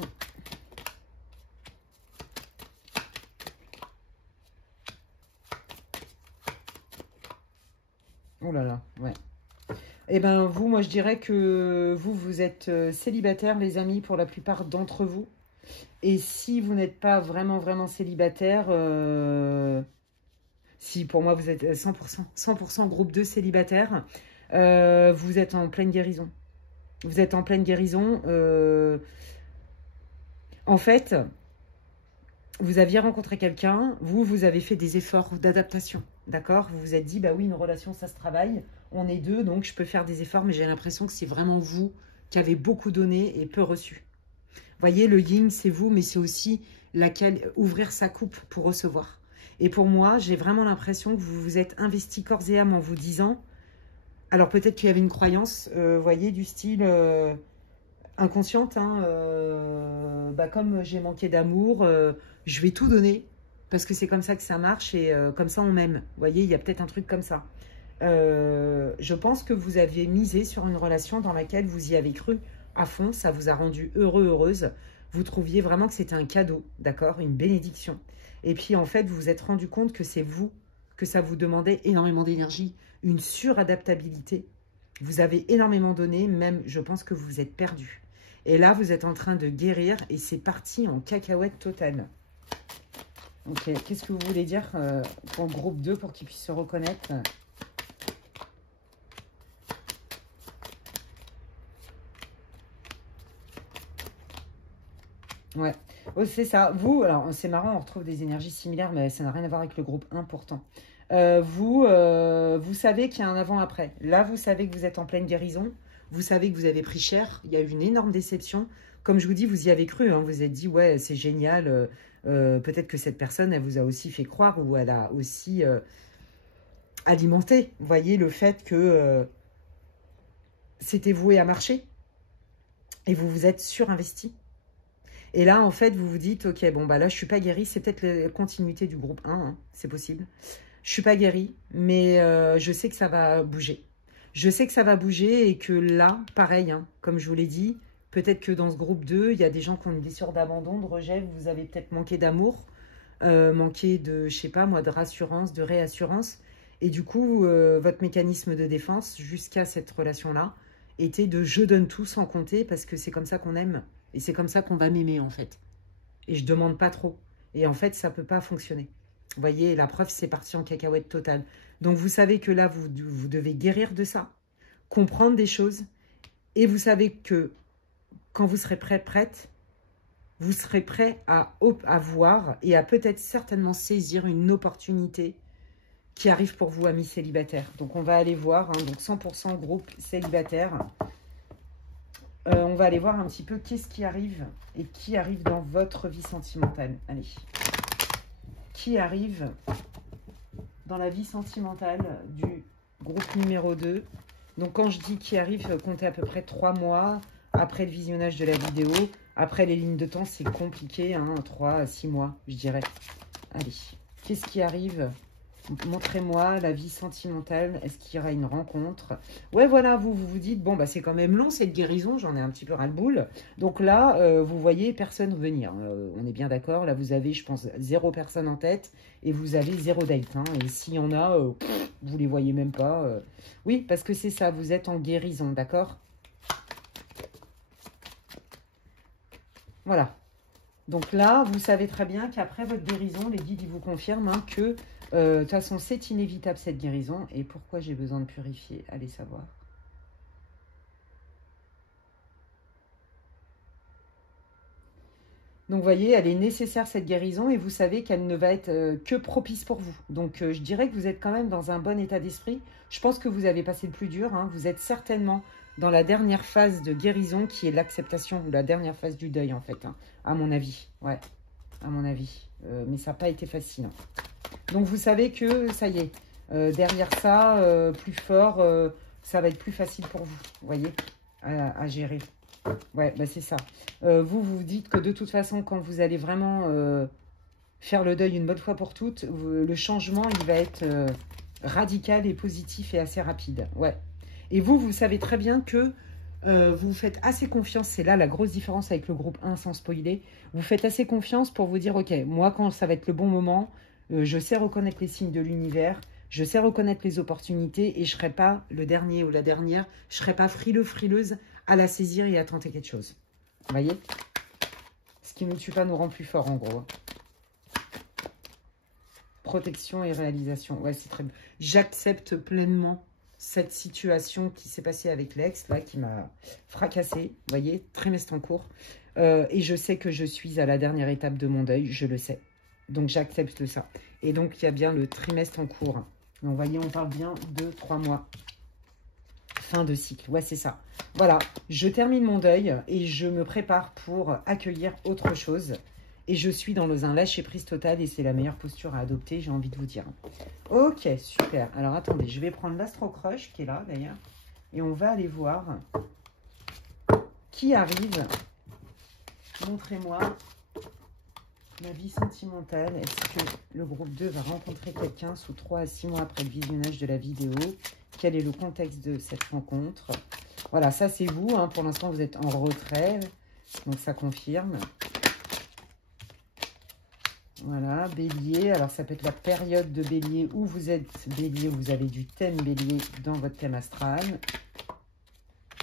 Oh là là, ouais. Eh bien, vous, moi, je dirais que vous êtes célibataire, les amis, pour la plupart d'entre vous. Et si vous n'êtes pas vraiment célibataire, si pour moi, vous êtes 100% groupe 2 célibataire, vous êtes en pleine guérison. Vous êtes en pleine guérison. En fait, vous aviez rencontré quelqu'un, vous avez fait des efforts d'adaptation, d'accord? Vous vous êtes dit, bah oui, une relation, ça se travaille. On est deux, donc je peux faire des efforts, mais j'ai l'impression que c'est vraiment vous qui avez beaucoup donné et peu reçu. Vous voyez, le yin, c'est vous, mais c'est aussi ouvrir sa coupe pour recevoir. Et pour moi, j'ai vraiment l'impression que vous vous êtes investi corps et âme en vous disant, Alors peut-être qu'il y avait une croyance, vous voyez, du style inconsciente, hein, bah, comme j'ai manqué d'amour, je vais tout donner, parce que c'est comme ça que ça marche, et comme ça on m'aime. Vous voyez, il y a peut-être un truc comme ça. Je pense que vous avez misé sur une relation dans laquelle vous y avez cru à fond, ça vous a rendu heureux, heureuse. Vous trouviez vraiment que c'était un cadeau, d'accord, une bénédiction. Et puis en fait, vous vous êtes rendu compte que c'est vous, que ça vous demandait énormément d'énergie, une suradaptabilité. Vous avez énormément donné, même je pense que vous vous êtes perdu. Et là, vous êtes en train de guérir et c'est parti en cacahuète totale. Ok, qu'est-ce que vous voulez dire pour le groupe 2 pour qu'il puisse se reconnaître? Ouais, oh, c'est ça. Vous, alors c'est marrant, on retrouve des énergies similaires, mais ça n'a rien à voir avec le groupe 1 pourtant. Vous savez qu'il y a un avant-après. Là, vous savez que vous êtes en pleine guérison. Vous savez que vous avez pris cher. Il y a eu une énorme déception. Comme je vous dis, vous y avez cru. Hein. Vous vous êtes dit, ouais, c'est génial. Peut-être que cette personne, elle vous a aussi fait croire ou elle a aussi alimenté. Vous voyez, le fait que c'était voué à marcher. Et vous vous êtes surinvesti. Et là, en fait, vous vous dites, ok, bon, bah là, je suis pas guérie. C'est peut-être la continuité du groupe 1, hein, c'est possible. Je suis pas guérie, mais je sais que ça va bouger. Je sais que ça va bouger et que là, pareil, hein, comme je vous l'ai dit, peut-être que dans ce groupe 2, il y a des gens qui ont une blessure d'abandon, de rejet. Vous avez peut-être manqué d'amour, manqué de, je sais pas moi, de rassurance, de réassurance. Et du coup, votre mécanisme de défense jusqu'à cette relation-là était de je donne tout sans compter parce que c'est comme ça qu'on aime. Et c'est comme ça qu'on va m'aimer, en fait. Et je demande pas trop. Et en fait, ça peut pas fonctionner. Vous voyez, la preuve, c'est parti en cacahuète totale. Donc, vous savez que là, vous devez guérir de ça, comprendre des choses. Et vous savez que quand vous serez prête, vous serez prêt à voir et à peut-être certainement saisir une opportunité qui arrive pour vous, amis célibataires. Donc, on va aller voir, hein, donc 100% groupe célibataire. On va aller voir un petit peu qu'est-ce qui arrive et qui arrive dans votre vie sentimentale. Allez. Qui arrive dans la vie sentimentale du groupe numéro 2. Donc, quand je dis qui arrive, comptez à peu près 3 mois après le visionnage de la vidéo. Après, les lignes de temps, c'est compliqué. Hein, 3 à 6 mois, je dirais. Allez. Qu'est-ce qui arrive ? Montrez-moi la vie sentimentale. Est-ce qu'il y aura une rencontre? Ouais, voilà, vous vous dites, bon, bah c'est quand même long cette guérison, j'en ai un petit peu ras-le-boule. Donc là, vous voyez personne venir. On est bien d'accord. Là, vous avez, je pense, 0 personne en tête et vous avez 0 date. Hein. Et s'il y en a, vous les voyez même pas. Oui, parce que c'est ça, vous êtes en guérison, d'accord? Voilà. Donc là, vous savez très bien qu'après votre guérison, les guides ils vous confirment hein, que de toute façon, c'est inévitable cette guérison. Et pourquoi j'ai besoin de purifier? Allez savoir. Donc, vous voyez, elle est nécessaire cette guérison et vous savez qu'elle ne va être que propice pour vous. Donc, je dirais que vous êtes quand même dans un bon état d'esprit. Je pense que vous avez passé le plus dur. Hein. Vous êtes certainement dans la dernière phase de guérison qui est l'acceptation ou la dernière phase du deuil en fait, hein, à mon avis. Ouais, à mon avis. Mais ça n'a pas été facile. Hein. Donc, vous savez que, ça y est, derrière ça, plus fort, ça va être plus facile pour vous, vous voyez, à gérer. Ouais, bah c'est ça. Vous vous dites que de toute façon, quand vous allez vraiment faire le deuil une bonne fois pour toutes, le changement, il va être radical et positif et assez rapide. Ouais. Et vous savez très bien que vous faites assez confiance, c'est là la grosse différence avec le groupe 1 sans spoiler, vous faites assez confiance pour vous dire, ok, moi quand ça va être le bon moment, je sais reconnaître les signes de l'univers, je sais reconnaître les opportunités et je ne serai pas le dernier ou la dernière, je ne serai pas frileuse à la saisir et à tenter quelque chose. Vous voyez? Ce qui ne nous tue pas nous rend plus fort en gros. Protection et réalisation. Ouais, c'est très bien. J'accepte pleinement cette situation qui s'est passée avec l'ex, là, qui m'a fracassé. Vous voyez, trimestre en cours. Et je sais que je suis à la dernière étape de mon deuil, je le sais. Donc, j'accepte ça. Et donc, il y a bien le trimestre en cours. Donc, vous voyez, on parle bien de 3 mois. Fin de cycle. Ouais, c'est ça. Voilà, je termine mon deuil et je me prépare pour accueillir autre chose. Et je suis dans un lâcher-prise total et c'est la meilleure posture à adopter, j'ai envie de vous dire. Ok, super. Alors, attendez, je vais prendre l'Astro Crush qui est là, d'ailleurs. Et on va aller voir qui arrive. Montrez-moi la vie sentimentale. Est-ce que le groupe 2 va rencontrer quelqu'un sous 3 à 6 mois après le visionnage de la vidéo? Quel est le contexte de cette rencontre? Voilà, ça c'est vous. Hein. Pour l'instant, vous êtes en retrait. Donc, ça confirme. Voilà, Bélier. Alors, ça peut être la période de Bélier où vous êtes Bélier, où vous avez du thème Bélier dans votre thème astral.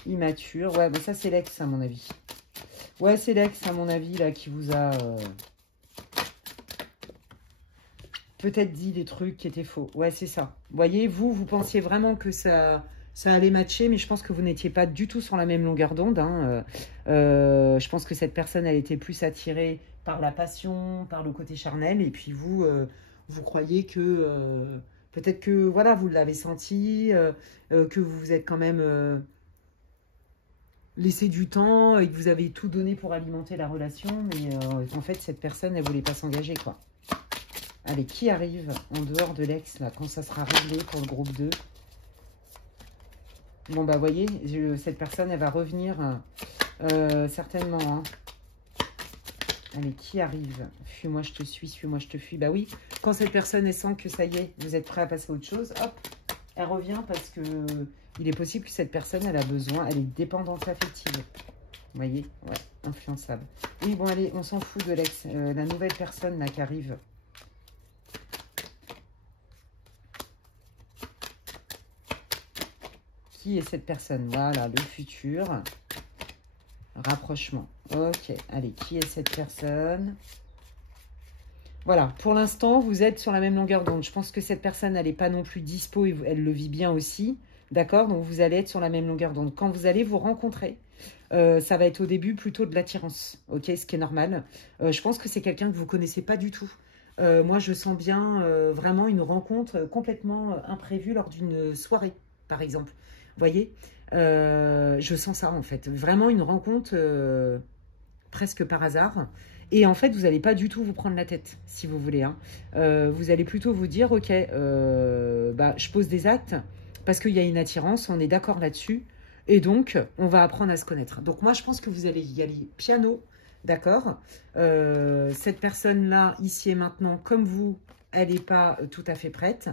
Immature. Ouais, mais ça, c'est l'ex, à mon avis. Ouais, c'est l'ex, à mon avis, là, qui vous a peut-être dit des trucs qui étaient faux. Ouais, c'est ça. Vous voyez, vous pensiez vraiment que ça allait matcher, mais je pense que vous n'étiez pas du tout sur la même longueur d'onde. Hein. Je pense que cette personne, elle était plus attirée par la passion, par le côté charnel, et puis vous, vous croyez que peut-être que, voilà, vous l'avez senti, que vous vous êtes quand même laissé du temps et que vous avez tout donné pour alimenter la relation, mais en fait, cette personne, elle voulait pas s'engager, quoi. Allez, qui arrive en dehors de l'ex, là, quand ça sera réglé pour le groupe 2? Bon, bah, voyez, cette personne, elle va revenir certainement. Hein. Allez, qui arrive? Fuis-moi, je te suis, suis-moi, je te fuis. Bah oui, quand cette personne, elle sent que ça y est, vous êtes prêt à passer à autre chose, hop, elle revient parce que il est possible que cette personne, elle a besoin, elle est dépendante affective. Vous voyez? Ouais, influençable. Oui, bon, allez, on s'en fout de l'ex. La nouvelle personne, là, qui arrive. Qui est cette personne? Voilà, le futur. Rapprochement. Ok, allez, qui est cette personne? Voilà, pour l'instant, vous êtes sur la même longueur d'onde. Je pense que cette personne, elle n'est pas non plus dispo et elle le vit bien aussi. D'accord? Donc, vous allez être sur la même longueur d'onde. Quand vous allez vous rencontrer, ça va être au début plutôt de l'attirance. Ok, ce qui est normal. Je pense que c'est quelqu'un que vous ne connaissez pas du tout. Moi, je sens bien vraiment une rencontre complètement imprévue lors d'une soirée, par exemple. Vous voyez? Je sens ça, en fait. Vraiment une rencontre presque par hasard. Et en fait, vous n'allez pas du tout vous prendre la tête, si vous voulez. Hein. Vous allez plutôt vous dire, ok, bah, je pose des actes parce qu'il y a une attirance, on est d'accord là-dessus. Et donc, on va apprendre à se connaître. Donc, moi, je pense que vous allez y aller piano, d'accord? Cette personne-là, ici et maintenant, comme vous, elle n'est pas tout à fait prête.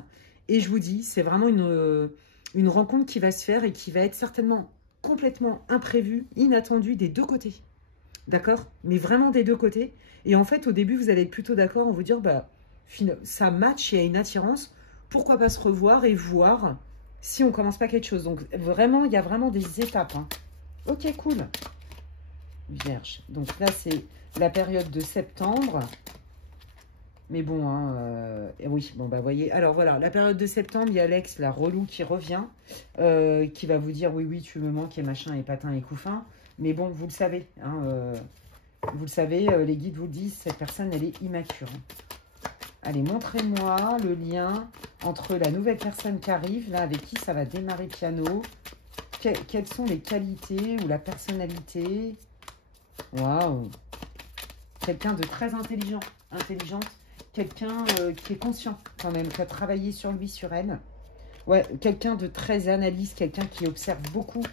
Et je vous dis, c'est vraiment une rencontre qui va se faire et qui va être certainement complètement imprévue, inattendue des deux côtés. D'accord? Mais vraiment des deux côtés. Et en fait, au début, vous allez être plutôt d'accord en vous dire, bah, ça match, il y a une attirance. Pourquoi pas se revoir et voir si on commence pas quelque chose. Donc, vraiment, il y a vraiment des étapes. Hein. Ok, cool. Vierge. Donc là, c'est la période de septembre. Mais bon, hein, oui, bon, bah, voyez. Alors, voilà, la période de septembre, il y a l'ex, la relou, qui revient, qui va vous dire, oui, oui, tu me manques, et machin, et patin, et couffin. Mais bon, vous le savez, hein, vous le savez, les guides vous le disent, cette personne, elle est immature. Allez, montrez-moi le lien entre la nouvelle personne qui arrive, là, avec qui ça va démarrer piano. Quelles sont les qualités ou la personnalité? Waouh! Quelqu'un de très intelligente. Quelqu'un qui est conscient, quand même, qui a travaillé sur lui, sur elle. Ouais, quelqu'un de très analyste, quelqu'un qui observe beaucoup.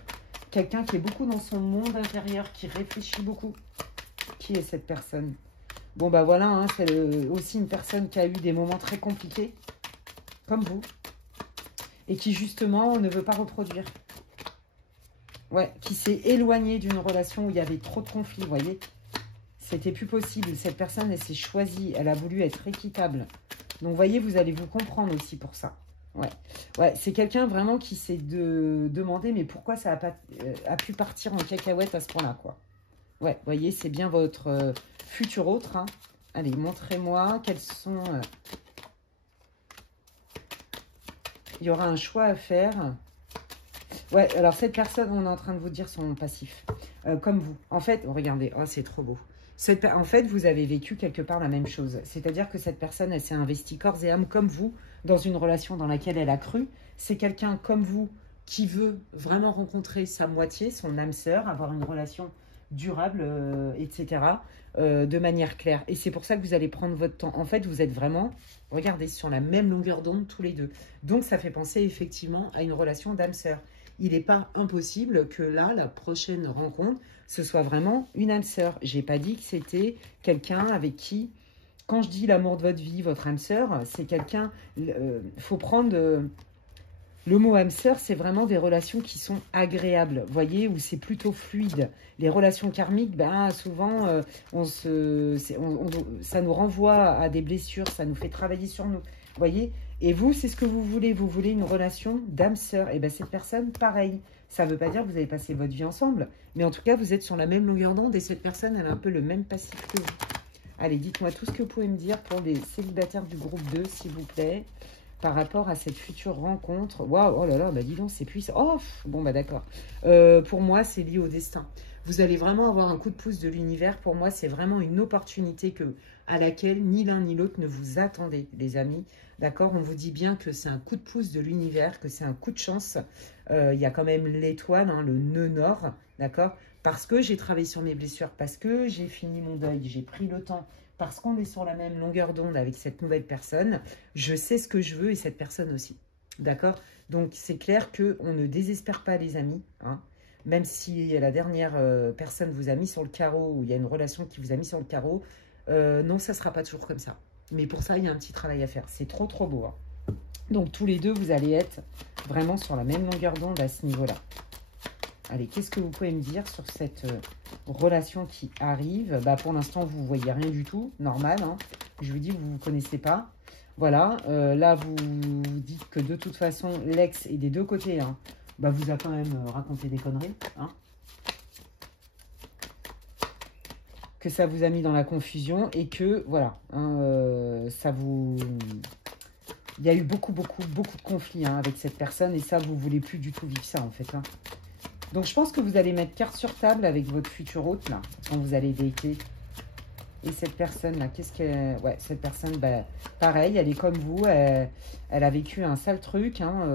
Quelqu'un qui est beaucoup dans son monde intérieur, qui réfléchit beaucoup. Qui est cette personne? Bon, bah voilà, hein, c'est aussi une personne qui a eu des moments très compliqués, comme vous, et qui, justement, ne veut pas reproduire. Ouais, qui s'est éloignée d'une relation où il y avait trop de conflits, vous voyez. C'était plus possible. Cette personne, elle s'est choisie, elle a voulu être équitable. Donc, vous voyez, vous allez vous comprendre aussi pour ça. Ouais, ouais, c'est quelqu'un vraiment qui s'est demandé, mais pourquoi ça a pu partir en cacahuète à ce point-là, quoi. Ouais, vous voyez, c'est bien votre futur autre. Hein. Allez, montrez-moi quels sont... Il y aura un choix à faire. Ouais, alors cette personne, on est en train de vous dire son passif. Comme vous. En fait, regardez, oh, c'est trop beau. En fait, vous avez vécu quelque part la même chose. C'est-à-dire que cette personne, elle s'est investie corps et âme comme vous dans une relation dans laquelle elle a cru. C'est quelqu'un comme vous qui veut vraiment rencontrer sa moitié, son âme sœur, avoir une relation durable, etc. De manière claire. Et c'est pour ça que vous allez prendre votre temps. En fait, vous êtes vraiment, regardez, sur la même longueur d'onde tous les deux. Donc, ça fait penser effectivement à une relation d'âme-sœur. Il n'est pas impossible que là, la prochaine rencontre, ce soit vraiment une âme-sœur. J'ai pas dit que c'était quelqu'un avec qui, quand je dis l'amour de votre vie, votre âme-sœur, c'est quelqu'un, faut prendre... le mot âme sœur, c'est vraiment des relations qui sont agréables, voyez, où c'est plutôt fluide. Les relations karmiques, ben, souvent, ça nous renvoie à des blessures, ça nous fait travailler sur nous, voyez. Et vous, c'est ce que vous voulez une relation d'âme sœur. Et ben cette personne, pareil. Ça ne veut pas dire que vous allez passer votre vie ensemble, mais en tout cas, vous êtes sur la même longueur d'onde et cette personne, elle a un peu le même passif que vous. Allez, dites-moi tout ce que vous pouvez me dire pour les célibataires du groupe 2, s'il vous plaît. Par rapport à cette future rencontre. Waouh, oh là là, bah dis donc, c'est puissant. Oh, bon, bah d'accord. Pour moi, c'est lié au destin. Vous allez vraiment avoir un coup de pouce de l'univers. Pour moi, c'est vraiment une opportunité à laquelle ni l'un ni l'autre ne vous attendez, les amis. D'accord? On vous dit bien que c'est un coup de pouce de l'univers, que c'est un coup de chance. Il y a quand même l'étoile, hein, le nœud nord. D'accord? Parce que j'ai travaillé sur mes blessures, parce que j'ai fini mon deuil, j'ai pris le temps. Parce qu'on est sur la même longueur d'onde avec cette nouvelle personne, je sais ce que je veux et cette personne aussi. D'accord? Donc, c'est clair qu'on ne désespère pas, les amis. Hein, même si la dernière personne vous a mis sur le carreau, ou il y a une relation qui vous a mis sur le carreau, non, ça ne sera pas toujours comme ça. Mais pour ça, il y a un petit travail à faire. C'est trop, trop beau. Hein. Donc, tous les deux, vous allez être vraiment sur la même longueur d'onde à ce niveau-là. Allez, qu'est-ce que vous pouvez me dire sur cette relation qui arrive? Bah, pour l'instant, vous ne voyez rien du tout, normal. Hein. Je vous dis, vous ne vous connaissez pas. Voilà, là, vous dites que de toute façon, l'ex est des deux côtés. Hein. Bah, vous a quand même raconté des conneries. Hein. Que ça vous a mis dans la confusion et que, voilà, hein, ça vous... Il y a eu beaucoup de conflits hein, avec cette personne et ça, vous ne voulez plus du tout vivre ça, en fait. Hein. Donc, je pense que vous allez mettre carte sur table avec votre futur hôte, là, quand vous allez dater. Et cette personne-là, qu'est-ce qu'elle... Ouais, cette personne, bah, pareil, elle est comme vous. Elle a vécu un sale truc. Hein,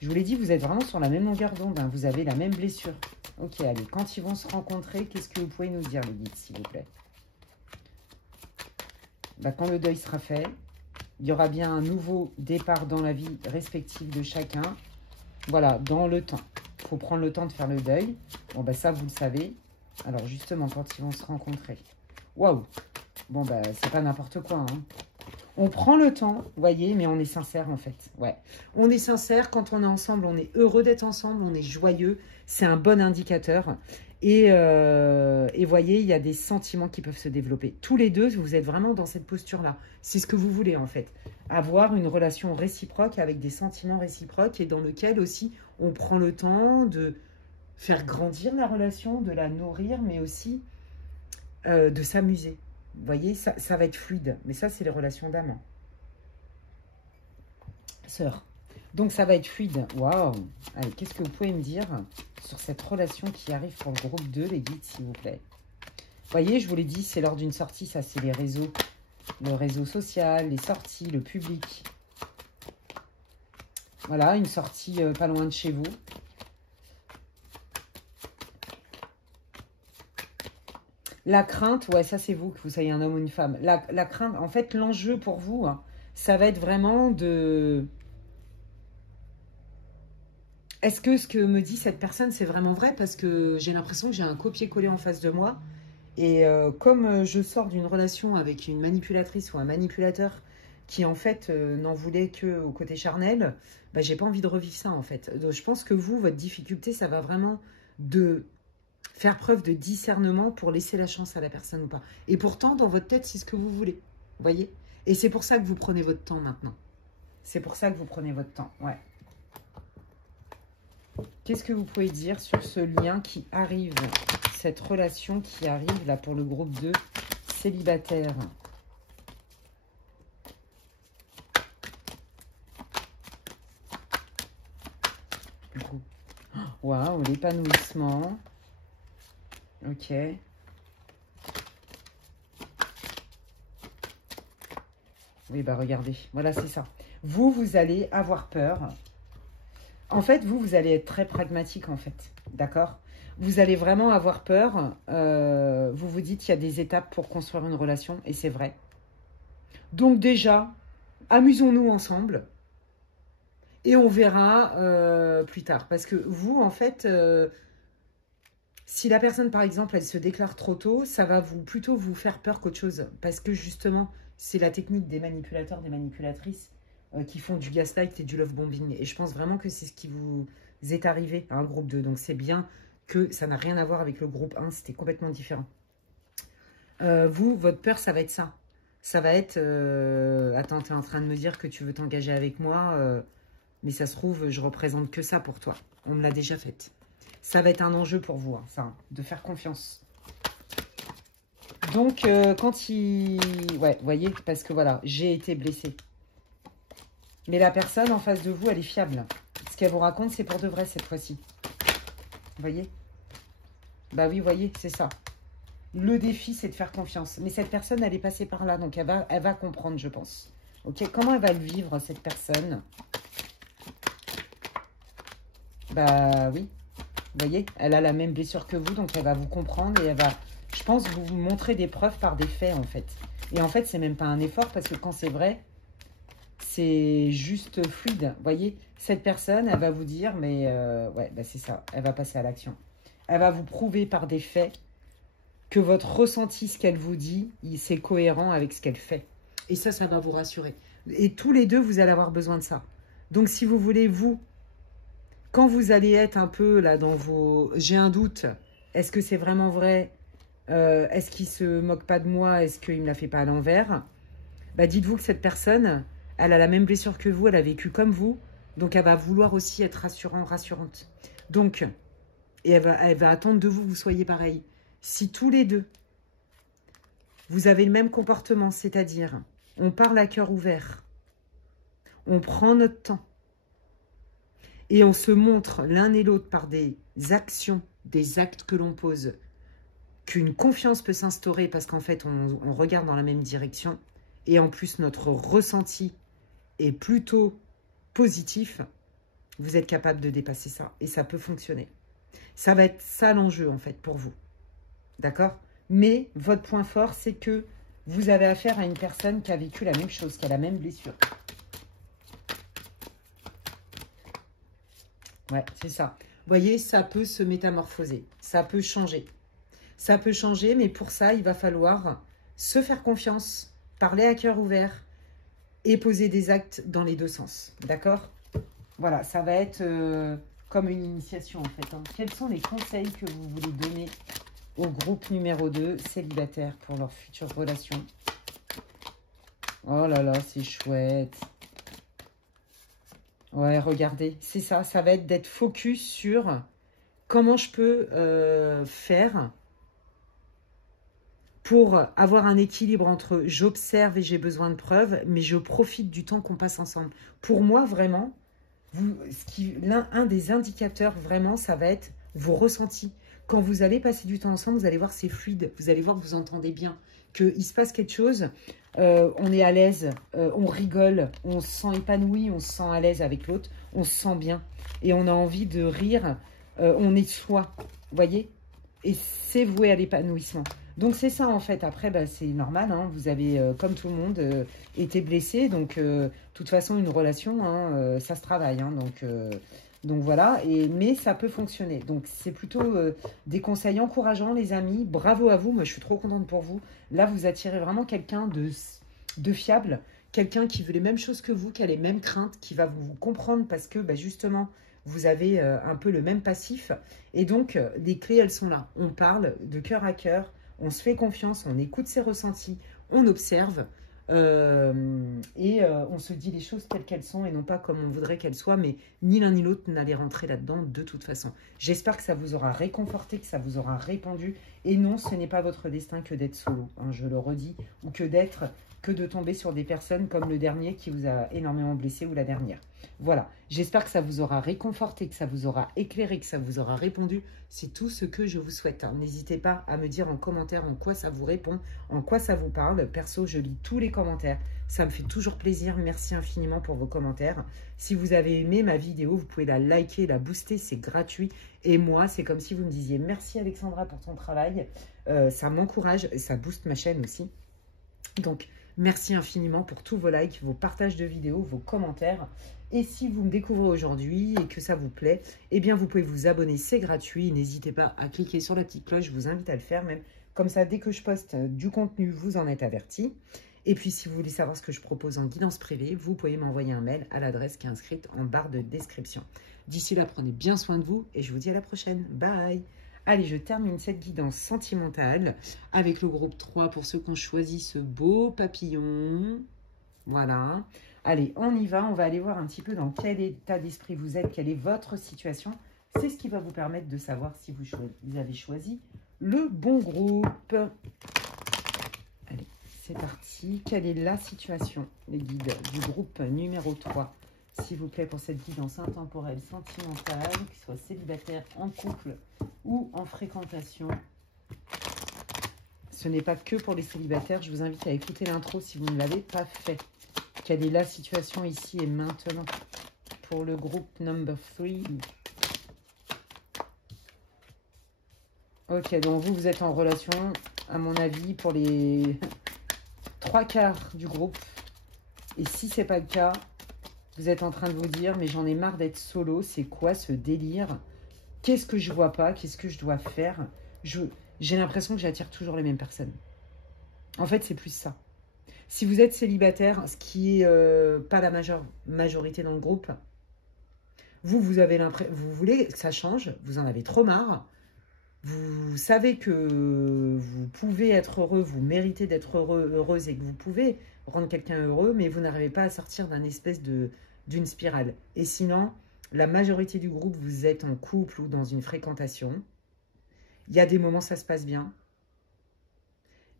je vous l'ai dit, vous êtes vraiment sur la même longueur d'onde. Hein, vous avez la même blessure. Ok, allez, quand ils vont se rencontrer, qu'est-ce que vous pouvez nous dire, les guides, s'il vous plaît? Bah, quand le deuil sera fait, il y aura bien un nouveau départ dans la vie respective de chacun. Voilà, dans le temps. Il faut prendre le temps de faire le deuil. Bon, bah ça, vous le savez. Alors, justement, quand ils vont se rencontrer. Waouh! Bon, bah, c'est pas n'importe quoi. Hein. On prend le temps, vous voyez, mais on est sincère, en fait. Ouais. On est sincère. Quand on est ensemble, on est heureux d'être ensemble. On est joyeux. C'est un bon indicateur. Et voyez, il y a des sentiments qui peuvent se développer. Tous les deux, vous êtes vraiment dans cette posture-là. C'est ce que vous voulez, en fait. Avoir une relation réciproque avec des sentiments réciproques et dans lequel aussi on prend le temps de faire grandir la relation, de la nourrir, mais aussi de s'amuser. Vous voyez, ça va être fluide. Mais ça, c'est les relations d'amants. Sœur. Donc, ça va être fluide. Waouh! Allez, qu'est-ce que vous pouvez me dire sur cette relation qui arrive pour le groupe 2, les guides, s'il vous plaît? Vous voyez, je vous l'ai dit, c'est lors d'une sortie. Ça, c'est les réseaux. Le réseau social, les sorties, le public. Voilà, une sortie pas loin de chez vous. La crainte, ouais, ça c'est vous, que vous soyez un homme ou une femme. La crainte, en fait, l'enjeu pour vous, hein, ça va être vraiment de... Est-ce que ce que me dit cette personne, c'est vraiment vrai? Parce que j'ai l'impression que j'ai un copier-coller en face de moi. Et comme je sors d'une relation avec une manipulatrice ou un manipulateur qui, en fait, n'en voulait qu'au côté charnel, bah, j'ai pas envie de revivre ça, en fait. Donc, je pense que vous, votre difficulté, ça va vraiment de faire preuve de discernement pour laisser la chance à la personne ou pas. Et pourtant, dans votre tête, c'est ce que vous voulez. Vous voyez? Et c'est pour ça que vous prenez votre temps maintenant. C'est pour ça que vous prenez votre temps, ouais. Qu'est-ce que vous pouvez dire sur ce lien qui arrive, cette relation qui arrive là pour le groupe 2 célibataire? Waouh, l'épanouissement. Ok. Oui, bah regardez, voilà, c'est ça. Vous allez avoir peur. En fait, vous allez être très pragmatique, en fait. D'accord? Vous allez vraiment avoir peur. Vous vous dites qu'il y a des étapes pour construire une relation, et c'est vrai. Donc déjà, amusons-nous ensemble. Et on verra plus tard. Parce que vous, en fait, si la personne, par exemple, elle se déclare trop tôt, ça va plutôt vous faire peur qu'autre chose. Parce que justement, c'est la technique des manipulateurs, des manipulatrices qui font du gaslight et du love bombing. Et je pense vraiment que c'est ce qui vous est arrivé à un groupe 2. Donc c'est bien que ça n'a rien à voir avec le groupe 1. C'était complètement différent. Vous, votre peur, ça va être ça. Ça va être... attends, tu es en train de me dire que tu veux t'engager avec moi, mais ça se trouve, je représente que ça pour toi. On me l'a déjà faite. Ça va être un enjeu pour vous, hein, ça, hein, de faire confiance. Donc, quand il... Ouais, vous voyez, parce que voilà, j'ai été blessée. Mais la personne en face de vous, elle est fiable. Ce qu'elle vous raconte, c'est pour de vrai cette fois-ci. Vous voyez? Bah oui, vous voyez, c'est ça. Le défi, c'est de faire confiance. Mais cette personne, elle est passée par là, donc elle va comprendre, je pense. Ok, comment elle va le vivre, cette personne? Bah oui. Vous voyez, elle a la même blessure que vous, donc elle va vous comprendre et elle va, je pense, vous montrer des preuves par des faits, en fait. Et en fait, c'est même pas un effort, parce que quand c'est vrai, c'est juste fluide. Vous voyez, cette personne, elle va vous dire, mais ouais, bah c'est ça, elle va passer à l'action. Elle va vous prouver par des faits que votre ressenti, ce qu'elle vous dit, c'est cohérent avec ce qu'elle fait. Et ça va vous rassurer. Et tous les deux, vous allez avoir besoin de ça. Donc, si vous voulez, vous... Quand vous allez être un peu là dans vos... J'ai un doute. Est-ce que c'est vraiment vrai? Est-ce qu'il se moque pas de moi? Est-ce qu'il me la fait pas à l'envers? Bah, dites-vous que cette personne, elle a la même blessure que vous. Elle a vécu comme vous. Donc, elle va vouloir aussi être rassurante. Donc, et elle va attendre de vous, vous soyez pareil. Si tous les deux, vous avez le même comportement, c'est-à-dire, on parle à cœur ouvert, on prend notre temps, et on se montre l'un et l'autre par des actions, des actes que l'on pose, qu'une confiance peut s'instaurer parce qu'en fait, on regarde dans la même direction. Et en plus, notre ressenti est plutôt positif. Vous êtes capable de dépasser ça. Et ça peut fonctionner. Ça va être ça l'enjeu, en fait, pour vous. D'accord? Mais votre point fort, c'est que vous avez affaire à une personne qui a vécu la même chose, qui a la même blessure. Ouais, c'est ça. Vous voyez, ça peut se métamorphoser. Ça peut changer. Ça peut changer, mais pour ça, il va falloir se faire confiance, parler à cœur ouvert et poser des actes dans les deux sens. D'accord? Voilà, ça va être comme une initiation, en fait. Hein. Quels sont les conseils que vous voulez donner au groupe numéro 2, célibataire, pour leur future relation? Oh là là, c'est chouette. Ouais, regardez, c'est ça. Ça va être d'être focus sur comment je peux faire pour avoir un équilibre entre j'observe et j'ai besoin de preuves, mais je profite du temps qu'on passe ensemble. Pour moi, vraiment, un des indicateurs, vraiment, ça va être vos ressentis. Quand vous allez passer du temps ensemble, vous allez voir c'est fluide. Vous allez voir que vous entendez bien, qu'il se passe quelque chose. On est à l'aise, on rigole, on se sent épanoui, on se sent à l'aise avec l'autre, on se sent bien. Et on a envie de rire, on est soi, vous voyez? Et c'est voué à l'épanouissement. Donc c'est ça en fait. Après, bah, c'est normal, hein, vous avez, comme tout le monde, été blessé. Donc, de toute façon, une relation, hein, ça se travaille. Hein, donc voilà, mais ça peut fonctionner. Donc c'est plutôt des conseils encourageants, les amis. Bravo à vous, moi je suis trop contente pour vous. Là, vous attirez vraiment quelqu'un de fiable, quelqu'un qui veut les mêmes choses que vous, qui a les mêmes craintes, qui va vous comprendre parce que bah, justement, vous avez un peu le même passif. Et donc, les clés, elles sont là. On parle de cœur à cœur, on se fait confiance, on écoute ses ressentis, on observe. On se dit les choses telles qu'elles sont et non pas comme on voudrait qu'elles soient, mais ni l'un ni l'autre n'allait rentrer là-dedans de toute façon. J'espère que ça vous aura réconforté, que ça vous aura répandu. Et non, ce n'est pas votre destin que d'être solo, hein, je le redis, ou que d'être que de tomber sur des personnes comme le dernier qui vous a énormément blessé ou la dernière. Voilà, j'espère que ça vous aura réconforté, que ça vous aura éclairé, que ça vous aura répondu. C'est tout ce que je vous souhaite. Hein. N'hésitez pas à me dire en commentaire en quoi ça vous répond, en quoi ça vous parle. Perso, je lis tous les commentaires. Ça me fait toujours plaisir. Merci infiniment pour vos commentaires. Si vous avez aimé ma vidéo, vous pouvez la liker, la booster. C'est gratuit. Et moi, c'est comme si vous me disiez merci Alexandra pour ton travail. Ça m'encourage et ça booste ma chaîne aussi. Donc, merci infiniment pour tous vos likes, vos partages de vidéos, vos commentaires. Et si vous me découvrez aujourd'hui et que ça vous plaît, eh bien, vous pouvez vous abonner, c'est gratuit. N'hésitez pas à cliquer sur la petite cloche, je vous invite à le faire même. Comme ça, dès que je poste du contenu, vous en êtes avertis. Et puis, si vous voulez savoir ce que je propose en guidance privée, vous pouvez m'envoyer un mail à l'adresse qui est inscrite en barre de description. D'ici là, prenez bien soin de vous et je vous dis à la prochaine. Bye! Allez, je termine cette guidance sentimentale avec le groupe 3 pour ceux qui ont choisi ce beau papillon. Voilà. Allez, on y va. On va aller voir un petit peu dans quel état d'esprit vous êtes, quelle est votre situation. C'est ce qui va vous permettre de savoir si vous avez choisi le bon groupe. Allez, c'est parti. Quelle est la situation, les guides du groupe numéro 3? S'il vous plaît, pour cette guidance intemporelle sentimentale, qu'il soit célibataire, en couple ou en fréquentation. Ce n'est pas que pour les célibataires. Je vous invite à écouter l'intro si vous ne l'avez pas fait. Quelle est la situation ici et maintenant pour le groupe number 3? Ok, donc vous êtes en relation, à mon avis, pour les 3/4 du groupe. Et si ce n'est pas le cas, vous êtes en train de vous dire, mais j'en ai marre d'être solo, c'est quoi ce délire? Qu'est-ce que je vois pas? Qu'est-ce que je dois faire? J'ai l'impression que j'attire toujours les mêmes personnes. En fait, c'est plus ça. Si vous êtes célibataire, ce qui est pas la majorité dans le groupe, vous avez l'impression, vous voulez que ça change, vous en avez trop marre, vous savez que vous pouvez être heureux, vous méritez d'être heureuse et que vous pouvez rendre quelqu'un heureux, mais vous n'arrivez pas à sortir d'une espèce d'une spirale. Et sinon, la majorité du groupe, vous êtes en couple ou dans une fréquentation. Il y a des moments, ça se passe bien.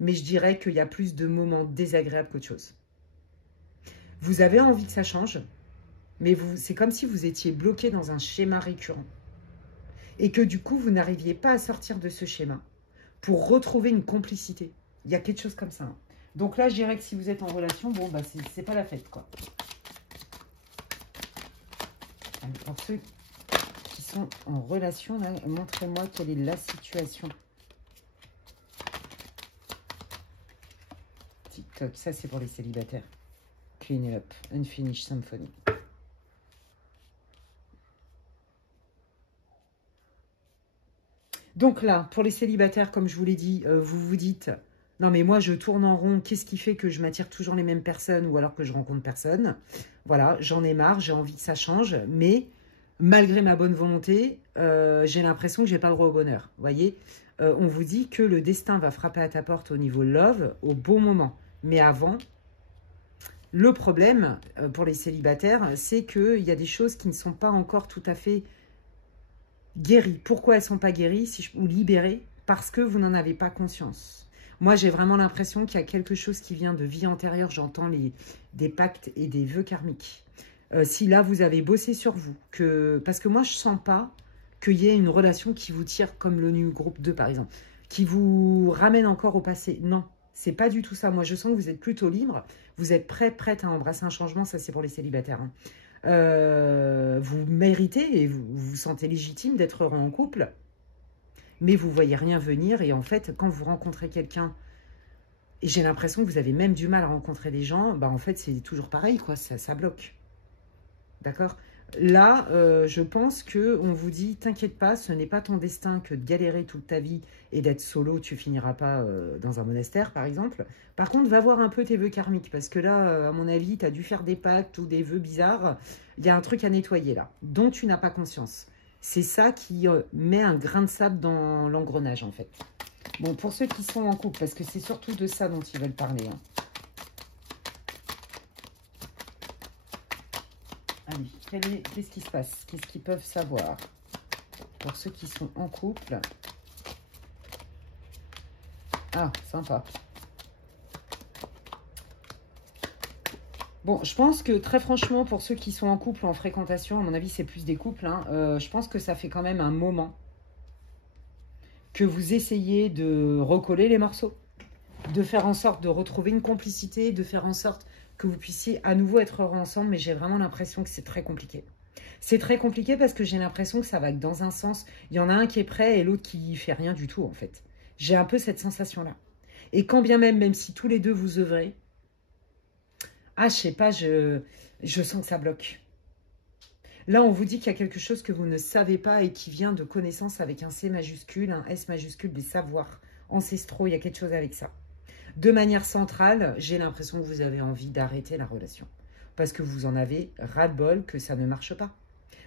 Mais je dirais qu'il y a plus de moments désagréables qu'autre chose. Vous avez envie que ça change, mais c'est comme si vous étiez bloqué dans un schéma récurrent. Et que du coup, vous n'arriviez pas à sortir de ce schéma pour retrouver une complicité. Il y a quelque chose comme ça. Hein. Donc là, je dirais que si vous êtes en relation, bon, bah, c'est pas la fête, quoi. Alors, pour ceux qui sont en relation, là, montrez-moi quelle est la situation. TikTok, ça c'est pour les célibataires. Clean it up, Unfinished Symphony. Donc là, pour les célibataires, comme je vous l'ai dit, vous vous dites, non mais moi je tourne en rond, qu'est-ce qui fait que je m'attire toujours les mêmes personnes ou alors que je rencontre personne? Voilà, j'en ai marre, j'ai envie que ça change, mais malgré ma bonne volonté, j'ai l'impression que j'ai pas le droit au bonheur. Vous voyez, on vous dit que le destin va frapper à ta porte au niveau love au bon moment. Mais avant, le problème pour les célibataires, c'est qu'il y a des choses qui ne sont pas encore tout à fait guéries. Pourquoi elles ne sont pas guéries ou libérées? Parce que vous n'en avez pas conscience. Moi, j'ai vraiment l'impression qu'il y a quelque chose qui vient de vie antérieure. J'entends des pactes et des vœux karmiques. Si là, vous avez bossé sur vous, parce que moi, je ne sens pas qu'il y ait une relation qui vous tire comme le groupe 2, par exemple, qui vous ramène encore au passé. Non, c'est pas du tout ça. Moi, je sens que vous êtes plutôt libre. Vous êtes prête à embrasser un changement. Ça, c'est pour les célibataires. Hein. Vous méritez et vous vous sentez légitime d'être heureux en couple. Mais vous ne voyez rien venir. Et en fait, quand vous rencontrez quelqu'un, et j'ai l'impression que vous avez même du mal à rencontrer des gens, bah en fait, c'est toujours pareil, quoi. Ça bloque. D'accord? Là, je pense qu'on vous dit, t'inquiète pas, ce n'est pas ton destin que de galérer toute ta vie et d'être solo, tu finiras pas dans un monastère, par exemple. Par contre, va voir un peu tes vœux karmiques, parce que là, à mon avis, tu as dû faire des pactes ou des vœux bizarres. Il y a un truc à nettoyer là, dont tu n'as pas conscience. C'est ça qui met un grain de sable dans l'engrenage, en fait. Bon, pour ceux qui sont en couple, parce que c'est surtout de ça dont ils veulent parler, hein. Allez, qu'est-ce qui se passe? Qu'est-ce qu'ils peuvent savoir? Pour ceux qui sont en couple. Ah, sympa. Bon, je pense que très franchement, pour ceux qui sont en couple ou en fréquentation, à mon avis, c'est plus des couples, hein, je pense que ça fait quand même un moment que vous essayez de recoller les morceaux, de faire en sorte de retrouver une complicité, de faire en sorte que vous puissiez à nouveau être heureux ensemble, mais j'ai vraiment l'impression que c'est très compliqué. C'est très compliqué parce que j'ai l'impression que ça va que dans un sens, il y en a un qui est prêt et l'autre qui fait rien du tout en fait. J'ai un peu cette sensation-là. Et quand bien même, même si tous les deux vous œuvrez, ah je sais pas, je sens que ça bloque. Là, on vous dit qu'il y a quelque chose que vous ne savez pas et qui vient de connaissances avec un C majuscule, un S majuscule, des savoirs ancestraux. Il y a quelque chose avec ça. De manière centrale, j'ai l'impression que vous avez envie d'arrêter la relation. Parce que vous en avez ras-le-bol que ça ne marche pas.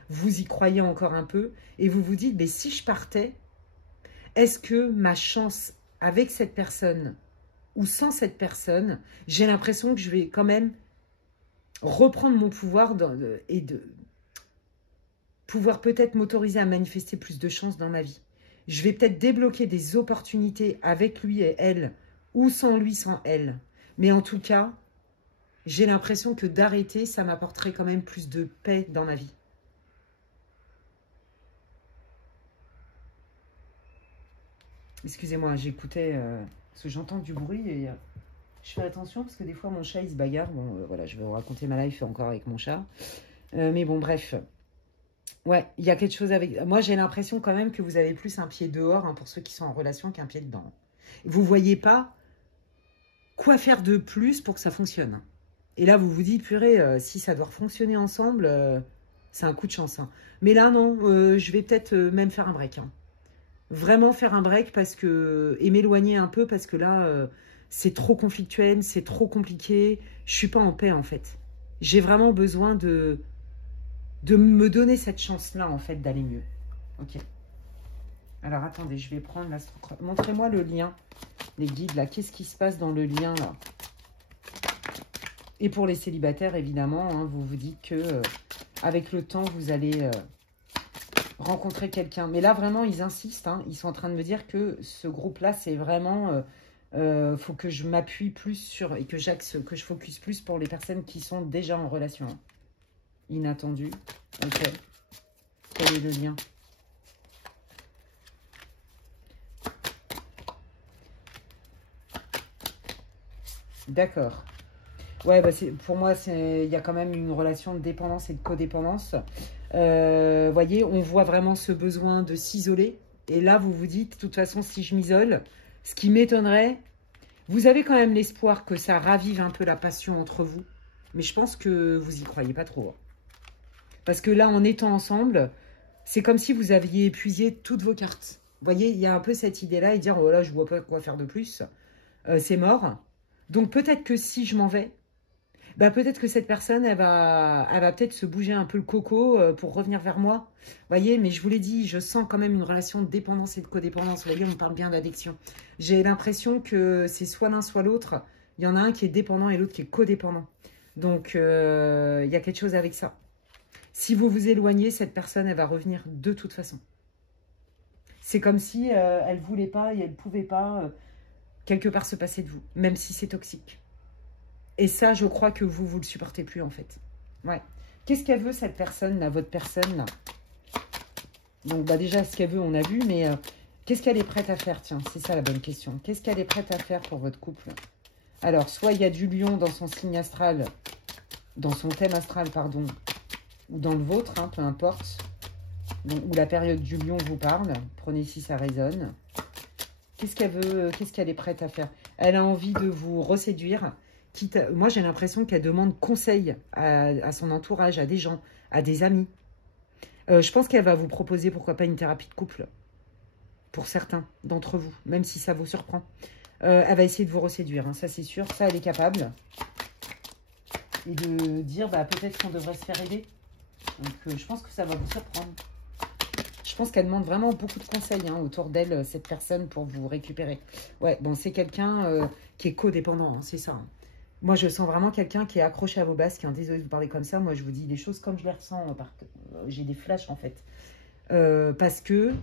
Vous y croyez encore un peu et vous vous dites, mais si je partais, est-ce que ma chance avec cette personne ou sans cette personne, j'ai l'impression que je vais quand même reprendre mon pouvoir et de pouvoir peut-être m'autoriser à manifester plus de chances dans ma vie. Je vais peut-être débloquer des opportunités avec lui et elle, ou sans lui, sans elle. Mais en tout cas, j'ai l'impression que d'arrêter, ça m'apporterait quand même plus de paix dans ma vie. Excusez-moi, j'écoutais, parce que j'entends du bruit et je fais attention parce que des fois mon chat il se bagarre. Bon, voilà, je vais vous raconter ma life encore avec mon chat. Mais bon, bref. Ouais, il y a quelque chose avec... Moi, j'ai l'impression quand même que vous avez plus un pied dehors, hein, pour ceux qui sont en relation, qu'un pied dedans. Vous voyez pas quoi faire de plus pour que ça fonctionne. Et là, vous vous dites, purée, si ça doit fonctionner ensemble, c'est un coup de chance. Hein. Mais là, non, je vais peut-être même faire un break. Hein. Vraiment faire un break parce que et m'éloigner un peu parce que là, c'est trop conflictuel, c'est trop compliqué. Je suis pas en paix, en fait. J'ai vraiment besoin de me donner cette chance-là, en fait, d'aller mieux. Ok. Alors, attendez, je vais prendre la... Montrez-moi le lien, les guides, là. Qu'est-ce qui se passe dans le lien, là? Et pour les célibataires, évidemment, hein, vous vous dites que avec le temps, vous allez rencontrer quelqu'un. Mais là, vraiment, ils insistent. Hein, ils sont en train de me dire que ce groupe-là, c'est vraiment... faut que je m'appuie plus sur... Et que que je focus plus pour les personnes qui sont déjà en relation. Hein. Inattendu. Ok. Quel est le lien? D'accord. Ouais, bah pour moi, il y a quand même une relation de dépendance et de codépendance. Voyez, on voit vraiment ce besoin de s'isoler. Et là, vous vous dites, de toute façon, si je m'isole, ce qui m'étonnerait, vous avez quand même l'espoir que ça ravive un peu la passion entre vous. Mais je pense que vous y croyez pas trop. Hein. Parce que là, en étant ensemble, c'est comme si vous aviez épuisé toutes vos cartes. Vous voyez, il y a un peu cette idée-là et dire, oh là, je vois pas quoi faire de plus. C'est mort. Donc peut-être que si je m'en vais, bah, peut-être que cette personne, elle va peut-être se bouger un peu le coco pour revenir vers moi. Vous voyez, mais je vous l'ai dit, je sens quand même une relation de dépendance et de codépendance. Vous voyez, on parle bien d'addiction. J'ai l'impression que c'est soit l'un, soit l'autre. Il y en a un qui est dépendant et l'autre qui est codépendant. Donc, il y a quelque chose avec ça. Si vous vous éloignez, cette personne, elle va revenir de toute façon. C'est comme si elle ne voulait pas et elle ne pouvait pas quelque part se passer de vous, même si c'est toxique. Et ça, je crois que vous le supportez plus, en fait. Ouais. Qu'est-ce qu'elle veut, cette personne, là, votre personne, là? Donc, bah, déjà, ce qu'elle veut, on a vu, mais qu'est-ce qu'elle est prête à faire? Tiens, c'est ça la bonne question. Qu'est-ce qu'elle est prête à faire pour votre couple? Alors, soit il y a du lion dans son signe astral, dans son thème astral, pardon, ou dans le vôtre, hein, peu importe, où la période du lion vous parle. Prenez si ça résonne. Qu'est-ce qu'elle veut? Qu'est-ce qu'elle est prête à faire? Elle a envie de vous reséduire. Moi, j'ai l'impression qu'elle demande conseil à son entourage, à des gens, à des amis. Je pense qu'elle va vous proposer, pourquoi pas, une thérapie de couple. Pour certains d'entre vous, même si ça vous surprend. Elle va essayer de vous reséduire, hein, ça c'est sûr. Ça, elle est capable. Et de dire, bah, peut-être qu'on devrait se faire aider. Donc, je pense que ça va vous surprendre. Je pense qu'elle demande vraiment beaucoup de conseils hein, autour d'elle, cette personne, pour vous récupérer. Ouais, bon, c'est quelqu'un qui est codépendant, hein, c'est ça. Hein. Moi, je sens vraiment quelqu'un qui est accroché à vos basques. Hein. Désolée de vous parler comme ça. Moi, je vous dis les choses comme je les ressens. J'ai des flashs, en fait. Parce que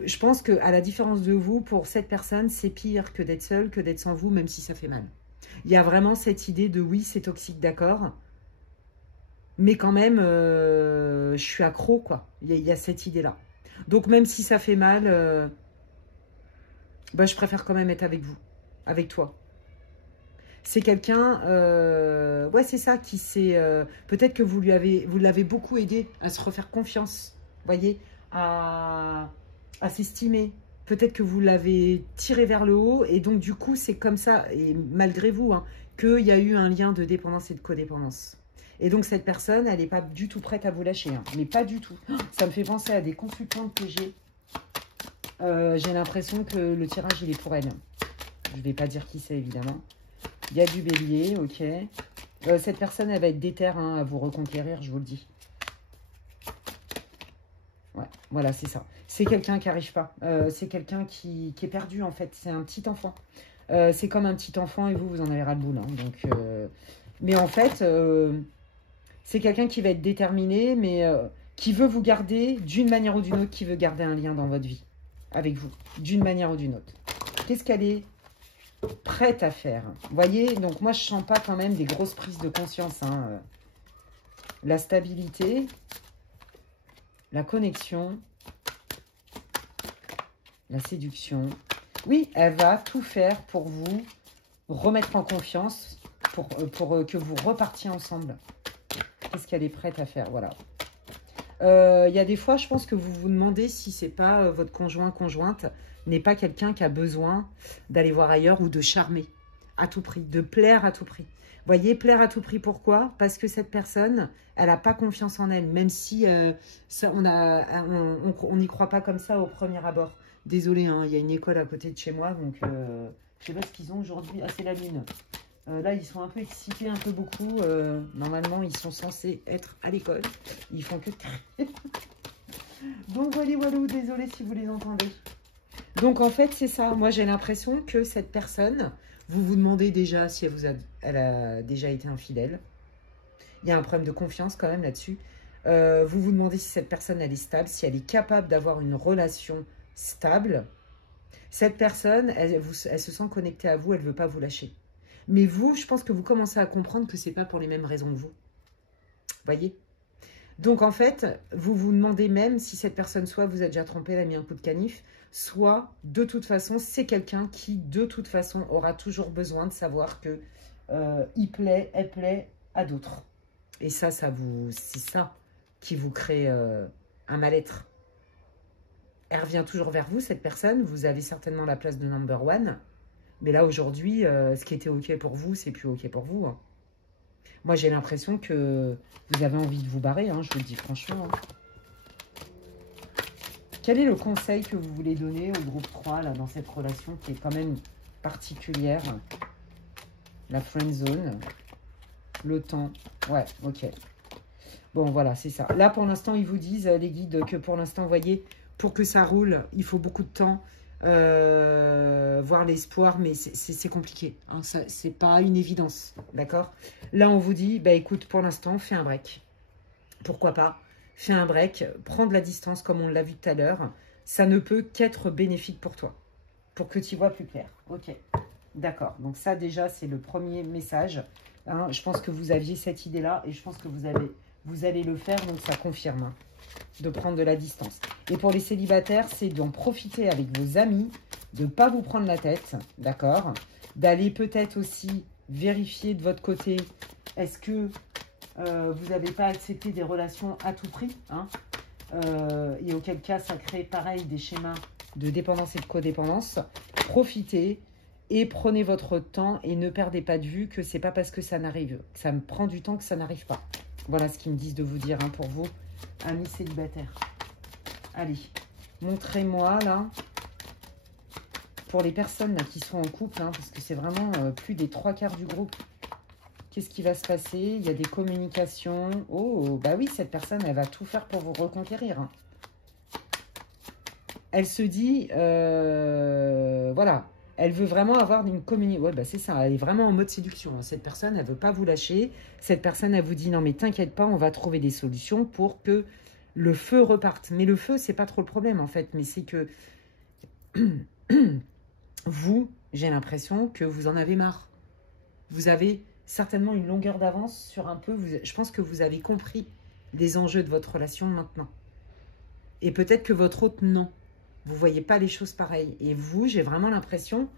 je pense qu'à la différence de vous, pour cette personne, c'est pire que d'être seule, que d'être sans vous, même si ça fait mal. Il y a vraiment cette idée de oui, c'est toxique, d'accord. Mais quand même, je suis accro, quoi. Il y a cette idée-là. Donc, même si ça fait mal, bah, je préfère quand même être avec vous, avec toi. C'est quelqu'un, ouais, c'est ça, qui s'est... peut-être que vous l'avez beaucoup aidé à se refaire confiance, voyez, à s'estimer. Peut-être que vous l'avez tiré vers le haut, et donc du coup, c'est comme ça, et malgré vous, hein, qu'il y a eu un lien de dépendance et de codépendance. Et donc, cette personne, elle n'est pas du tout prête à vous lâcher, hein, mais pas du tout. Ça me fait penser à des consultantes que j'ai. J'ai l'impression que le tirage, il est pour elle. Je ne vais pas dire qui c'est, évidemment. Il y a du bélier, ok. Cette personne, elle va être déterre hein, à vous reconquérir, je vous le dis. Ouais, voilà, c'est ça. C'est quelqu'un qui n'arrive pas. C'est quelqu'un qui est perdu, en fait. C'est un petit enfant. C'est comme un petit enfant et vous en avez ras le boule. Hein, donc, mais en fait, c'est quelqu'un qui va être déterminé, mais qui veut vous garder d'une manière ou d'une autre, qui veut garder un lien dans votre vie, avec vous, d'une manière ou d'une autre. Qu'est-ce qu'elle est prête à faire? Vous voyez, donc moi, je sens pas quand même des grosses prises de conscience. Hein. La stabilité, la connexion, la séduction. Oui, elle va tout faire pour vous remettre en confiance, pour que vous repartiez ensemble. Qu'est-ce qu'elle est prête à faire? Voilà. Il y a des fois, je pense que vous vous demandez si c'est pas votre conjointe n'est pas quelqu'un qui a besoin d'aller voir ailleurs ou de charmer à tout prix, de plaire à tout prix. Vous voyez, plaire à tout prix, pourquoi? Parce que cette personne, elle n'a pas confiance en elle, même si on n'y croit pas comme ça au premier abord. Désolée, hein, il y a une école à côté de chez moi, donc je ne sais pas ce qu'ils ont aujourd'hui. Ah, c'est la lune. Là, ils sont un peu excités, un peu beaucoup. Normalement, ils sont censés être à l'école. Ils font que... Donc, voilà, désolée si vous les entendez. Donc, en fait, c'est ça. Moi, j'ai l'impression que cette personne, vous vous demandez déjà si elle a déjà été infidèle. Il y a un problème de confiance quand même là-dessus. Vous vous demandez si cette personne, elle est stable, si elle est capable d'avoir une relation stable. Cette personne, elle se sent connectée à vous, elle ne veut pas vous lâcher. Mais vous, je pense que vous commencez à comprendre que ce n'est pas pour les mêmes raisons que vous. Voyez? Donc, en fait, vous vous demandez même si cette personne, soit vous a déjà trompé, elle a mis un coup de canif, soit, de toute façon, c'est quelqu'un qui, de toute façon, aura toujours besoin de savoir que il plaît, elle plaît à d'autres. Et ça, c'est ça qui vous crée un mal-être. Elle revient toujours vers vous, cette personne. Vous avez certainement la place de number one. Mais là, aujourd'hui, ce qui était OK pour vous, c'est plus OK pour vous. Hein. Moi, j'ai l'impression que vous avez envie de vous barrer, hein, je vous le dis franchement. Hein. Quel est le conseil que vous voulez donner au groupe 3, là, dans cette relation qui est quand même particulière? La friend zone, le temps. Ouais, OK. Bon, voilà, c'est ça. Là, pour l'instant, ils vous disent, les guides, que pour l'instant, vous voyez, pour que ça roule, il faut beaucoup de temps. Voir l'espoir, mais c'est compliqué. Hein, c'est pas une évidence, d'accord? Là, on vous dit, bah écoute, pour l'instant, fais un break. Pourquoi pas? Fais un break, prends de la distance, comme on l'a vu tout à l'heure. Ça ne peut qu'être bénéfique pour toi, pour que tu vois plus clair. Ok, d'accord. Donc ça, déjà, c'est le premier message. Hein, je pense que vous aviez cette idée-là, et je pense que vous allez le faire, donc ça confirme. Hein, de prendre de la distance. Et pour les célibataires, c'est d'en profiter avec vos amis, de ne pas vous prendre la tête, d'accord? D'aller peut-être aussi vérifier de votre côté, est-ce que vous n'avez pas accepté des relations à tout prix, hein? Et auquel cas, ça crée pareil des schémas de dépendance et de codépendance. Profitez et prenez votre temps et ne perdez pas de vue que c'est pas parce que ça n'arrive, que ça me prend du temps que ça n'arrive pas. Voilà ce qu'ils me disent de vous dire, hein, pour vous. Amis célibataires. Allez, montrez-moi là, pour les personnes là, qui sont en couple, hein, parce que c'est vraiment plus des 3/4 du groupe. Qu'est-ce qui va se passer? Il y a des communications. Oh, bah oui, cette personne, elle va tout faire pour vous reconquérir. Hein. Elle se dit, voilà, elle veut vraiment avoir une communication. Ouais, bah c'est ça, elle est vraiment en mode séduction. Hein. Cette personne, elle ne veut pas vous lâcher. Cette personne, elle vous dit, non mais t'inquiète pas, on va trouver des solutions pour que le feu reparte. Mais le feu, c'est pas trop le problème en fait. Mais c'est que vous, j'ai l'impression que vous en avez marre. Vous avez certainement une longueur d'avance sur un peu. Je pense que vous avez compris les enjeux de votre relation maintenant. Et peut-être que votre autre, non. Vous ne voyez pas les choses pareilles. Et vous, j'ai vraiment l'impression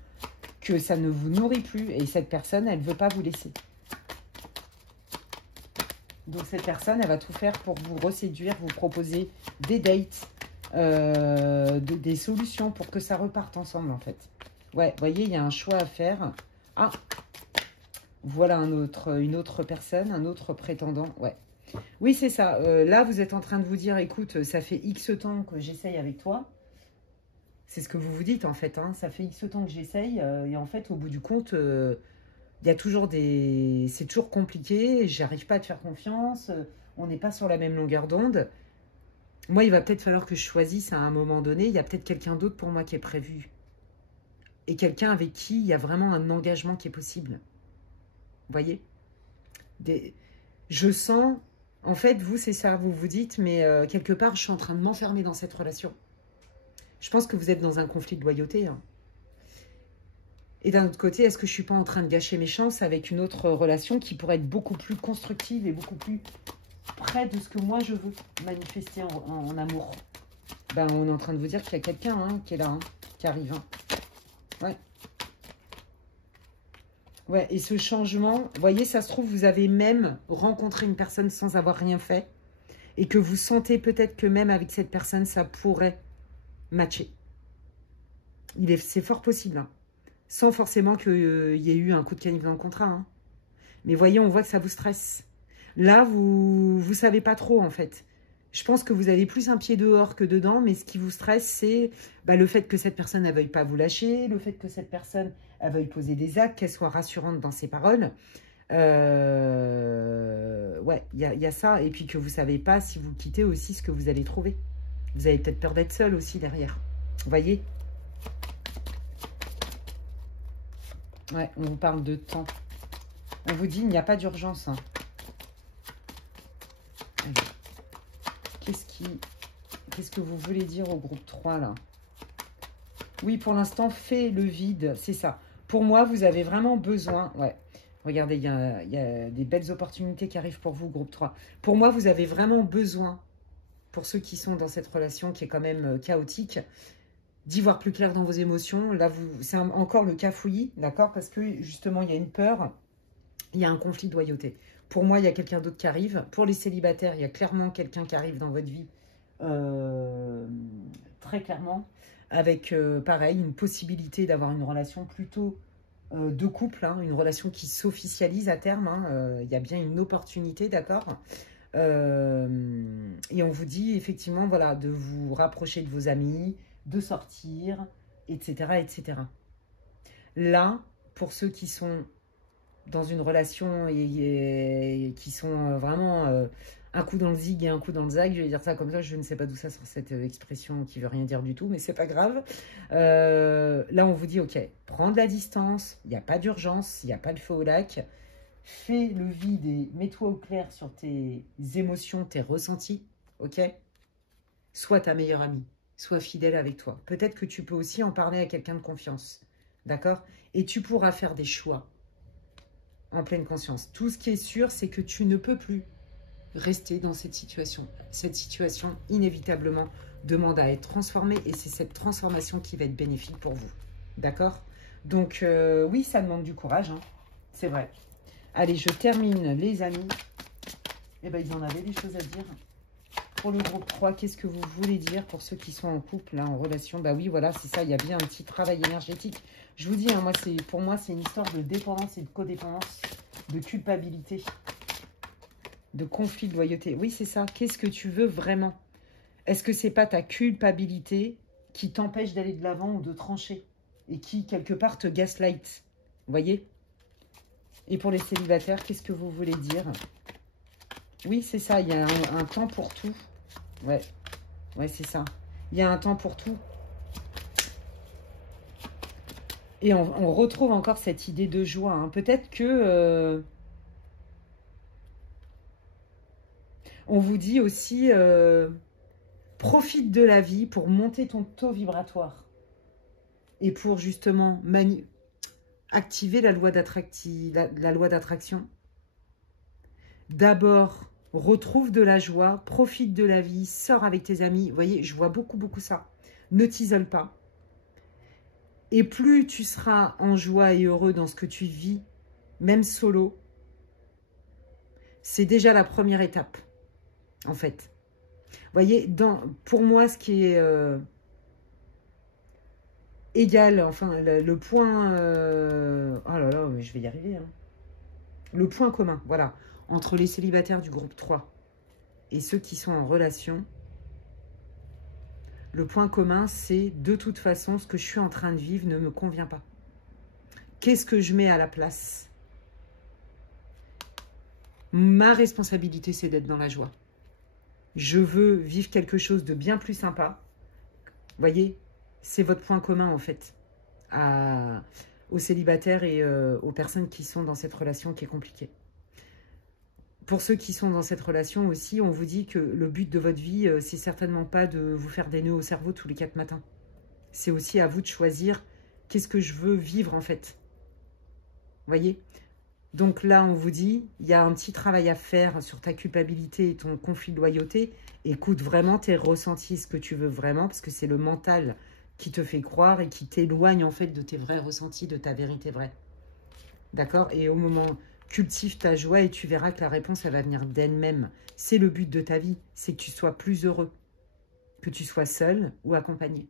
que ça ne vous nourrit plus. Et cette personne, elle ne veut pas vous laisser. Donc cette personne, elle va tout faire pour vous reséduire, vous proposer des dates, des solutions pour que ça reparte ensemble, en fait. Ouais, vous voyez, il y a un choix à faire. Ah, voilà une autre personne, un autre prétendant. Ouais. Oui, c'est ça. Là, vous êtes en train de vous dire, écoute, ça fait X temps que j'essaye avec toi. C'est ce que vous vous dites, en fait. Hein. Ça fait X temps que j'essaye. Et en fait, au bout du compte, il y a toujours des... C'est toujours compliqué. J'arrive pas à te faire confiance. On n'est pas sur la même longueur d'onde. Moi, il va peut-être falloir que je choisisse à un moment donné. Il y a peut-être quelqu'un d'autre pour moi qui est prévu. Et quelqu'un avec qui il y a vraiment un engagement qui est possible. Vous voyez? Je sens... En fait, vous, c'est ça. Vous vous dites, mais quelque part, je suis en train de m'enfermer dans cette relation. Je pense que vous êtes dans un conflit de loyauté. Hein. Et d'un autre côté, est-ce que je ne suis pas en train de gâcher mes chances avec une autre relation qui pourrait être beaucoup plus constructive et beaucoup plus près de ce que moi je veux manifester en amour? Ben, on est en train de vous dire qu'il y a quelqu'un hein, qui est là, hein, qui arrive. Hein. Ouais. Ouais, et ce changement, vous voyez, ça se trouve, vous avez même rencontré une personne sans avoir rien fait. Et que vous sentez peut-être que même avec cette personne, ça pourrait matcher. C'est fort possible. Hein. Sans forcément qu'il y ait eu un coup de canif dans le contrat. Hein. Mais voyez, on voit que ça vous stresse. Là, vous ne savez pas trop, en fait. Je pense que vous avez plus un pied dehors que dedans, mais ce qui vous stresse, c'est le fait que cette personne ne veuille pas vous lâcher, le fait que cette personne elle veuille poser des actes, qu'elle soit rassurante dans ses paroles. Ouais, il y a ça. Et puis que vous ne savez pas, si vous quittez aussi, ce que vous allez trouver. Vous avez peut-être peur d'être seul aussi derrière. Vous voyez? Ouais, on vous parle de temps. On vous dit, il n'y a pas d'urgence. Hein. Qu'est-ce que vous voulez dire au groupe 3, là? Oui, pour l'instant, fait le vide, c'est ça. Pour moi, vous avez vraiment besoin... Ouais, regardez, il y a des belles opportunités qui arrivent pour vous, groupe 3. Pour moi, vous avez vraiment besoin, pour ceux qui sont dans cette relation qui est quand même chaotique, d'y voir plus clair dans vos émotions. Là, c'est encore le cafouillis, d'accord? Parce que, justement, il y a une peur, il y a un conflit de loyauté. Pour moi, il y a quelqu'un d'autre qui arrive. Pour les célibataires, il y a clairement quelqu'un qui arrive dans votre vie. Très clairement. Avec, pareil, une possibilité d'avoir une relation plutôt de couple. Hein, une relation qui s'officialise à terme. Hein, y a bien une opportunité, d'accord? Et on vous dit, effectivement, voilà, de vous rapprocher de vos amis, de sortir, etc., etc. Là, pour ceux qui sont dans une relation et qui sont vraiment un coup dans le zig et un coup dans le zag, je vais dire ça comme ça, je ne sais pas d'où ça sort cette expression qui veut rien dire du tout, mais c'est pas grave. Là, on vous dit, ok, prends de la distance, il n'y a pas d'urgence, il n'y a pas de feu au lac, fais le vide et mets-toi au clair sur tes émotions, tes ressentis, ok? Sois ta meilleure amie, sois fidèle avec toi. Peut-être que tu peux aussi en parler à quelqu'un de confiance, d'accord? Et tu pourras faire des choix en pleine conscience. Tout ce qui est sûr, c'est que tu ne peux plus rester dans cette situation. Cette situation, inévitablement, demande à être transformée et c'est cette transformation qui va être bénéfique pour vous. D'accord? Donc, oui, ça demande du courage, hein. C'est vrai. Allez, je termine, les amis. Eh bien, ils en avaient des choses à dire. Pour le groupe 3, qu'est-ce que vous voulez dire pour ceux qui sont en couple, là, en relation? Bah oui, voilà, c'est ça, il y a bien un petit travail énergétique. Je vous dis, hein, pour moi, c'est une histoire de dépendance et de codépendance, de culpabilité, de conflit de loyauté. Oui, c'est ça. Qu'est-ce que tu veux vraiment? Est-ce que c'est pas ta culpabilité qui t'empêche d'aller de l'avant ou de trancher et qui, quelque part, te gaslight? Vous voyez? Et pour les célibataires, qu'est-ce que vous voulez dire? Oui, c'est ça, il y a un temps pour tout. Ouais, c'est ça. Il y a un temps pour tout. Et on retrouve encore cette idée de joie. Hein. Peut-être que... on vous dit aussi... profite de la vie pour monter ton taux vibratoire. Et pour justement... activer la loi d'attraction. D'abord, retrouve de la joie, profite de la vie, sors avec tes amis. Vous voyez, je vois beaucoup ça. Ne t'isole pas. Et plus tu seras en joie et heureux dans ce que tu vis, même solo, c'est déjà la première étape, en fait. Vous voyez, pour moi, ce qui est égal, enfin, le point... oh là là, je vais y arriver. Hein. Le point commun, voilà, entre les célibataires du groupe 3 et ceux qui sont en relation, le point commun, c'est de toute façon, ce que je suis en train de vivre ne me convient pas. Qu'est-ce que je mets à la place? Ma responsabilité, c'est d'être dans la joie. Je veux vivre quelque chose de bien plus sympa. Vous voyez, c'est votre point commun, en fait, aux célibataires et aux personnes qui sont dans cette relation qui est compliquée. Pour ceux qui sont dans cette relation aussi, on vous dit que le but de votre vie, c'est certainement pas de vous faire des nœuds au cerveau tous les 4 matins. C'est aussi à vous de choisir qu'est-ce que je veux vivre, en fait. Vous voyez? Donc là, on vous dit, il y a un petit travail à faire sur ta culpabilité et ton conflit de loyauté. Écoute vraiment tes ressentis, ce que tu veux vraiment, parce que c'est le mental qui te fait croire et qui t'éloigne en fait de tes vrais ressentis, de ta vérité vraie. D'accord? Et au moment, cultive ta joie et tu verras que la réponse, elle va venir d'elle-même. C'est le but de ta vie, c'est que tu sois plus heureux, que tu sois seul ou accompagné.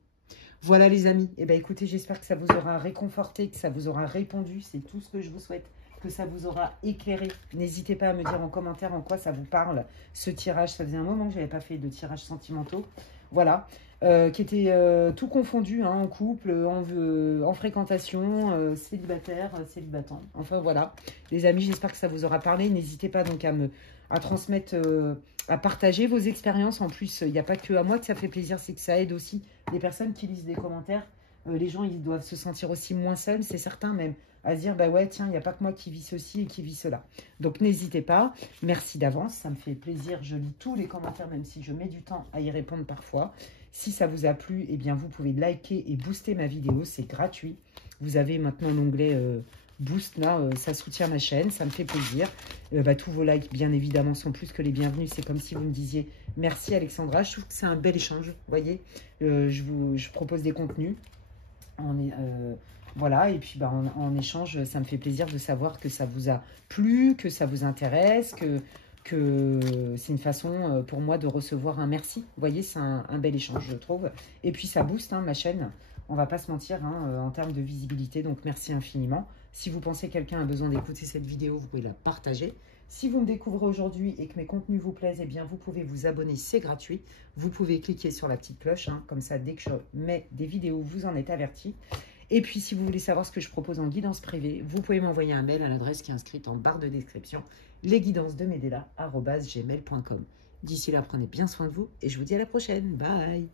Voilà les amis, eh bien écoutez, j'espère que ça vous aura réconforté, que ça vous aura répondu, c'est tout ce que je vous souhaite, que ça vous aura éclairé. N'hésitez pas à me dire en commentaire en quoi ça vous parle, ce tirage. Ça faisait un moment que je n'avais pas fait de tirages sentimentaux. Voilà, qui était tout confondu, hein, en couple, en fréquentation, célibataire, célibatant. Enfin voilà, les amis, j'espère que ça vous aura parlé. N'hésitez pas donc à transmettre, à partager vos expériences. En plus, il n'y a pas que à moi que ça fait plaisir, c'est que ça aide aussi les personnes qui lisent des commentaires. Les gens, ils doivent se sentir aussi moins seuls, c'est certain même, à se dire, bah ouais, tiens, il n'y a pas que moi qui vis ceci et qui vis cela. Donc, n'hésitez pas. Merci d'avance, ça me fait plaisir. Je lis tous les commentaires, même si je mets du temps à y répondre parfois. Si ça vous a plu, eh bien, vous pouvez liker et booster ma vidéo, c'est gratuit. Vous avez maintenant l'onglet Boost, là, ça soutient ma chaîne, ça me fait plaisir. Tous vos likes, bien évidemment, sont plus que les bienvenus. C'est comme si vous me disiez, merci Alexandra. Je trouve que c'est un bel échange, vous voyez. Je propose des contenus. Voilà, et puis en échange, ça me fait plaisir de savoir que ça vous a plu, que ça vous intéresse, que c'est une façon pour moi de recevoir un merci. Vous voyez, c'est un bel échange, je trouve. Et puis ça booste ma chaîne, on va pas se mentir, en termes de visibilité, donc merci infiniment. Si vous pensez que quelqu'un a besoin d'écouter cette vidéo, vous pouvez la partager. Si vous me découvrez aujourd'hui et que mes contenus vous plaisent, eh bien, vous pouvez vous abonner, c'est gratuit. Vous pouvez cliquer sur la petite cloche, comme ça, dès que je mets des vidéos, vous en êtes avertis. Et puis, si vous voulez savoir ce que je propose en guidance privée, vous pouvez m'envoyer un mail à l'adresse qui est inscrite en barre de description, lesguidancesdemedela@gmail.com. D'ici là, prenez bien soin de vous et je vous dis à la prochaine. Bye!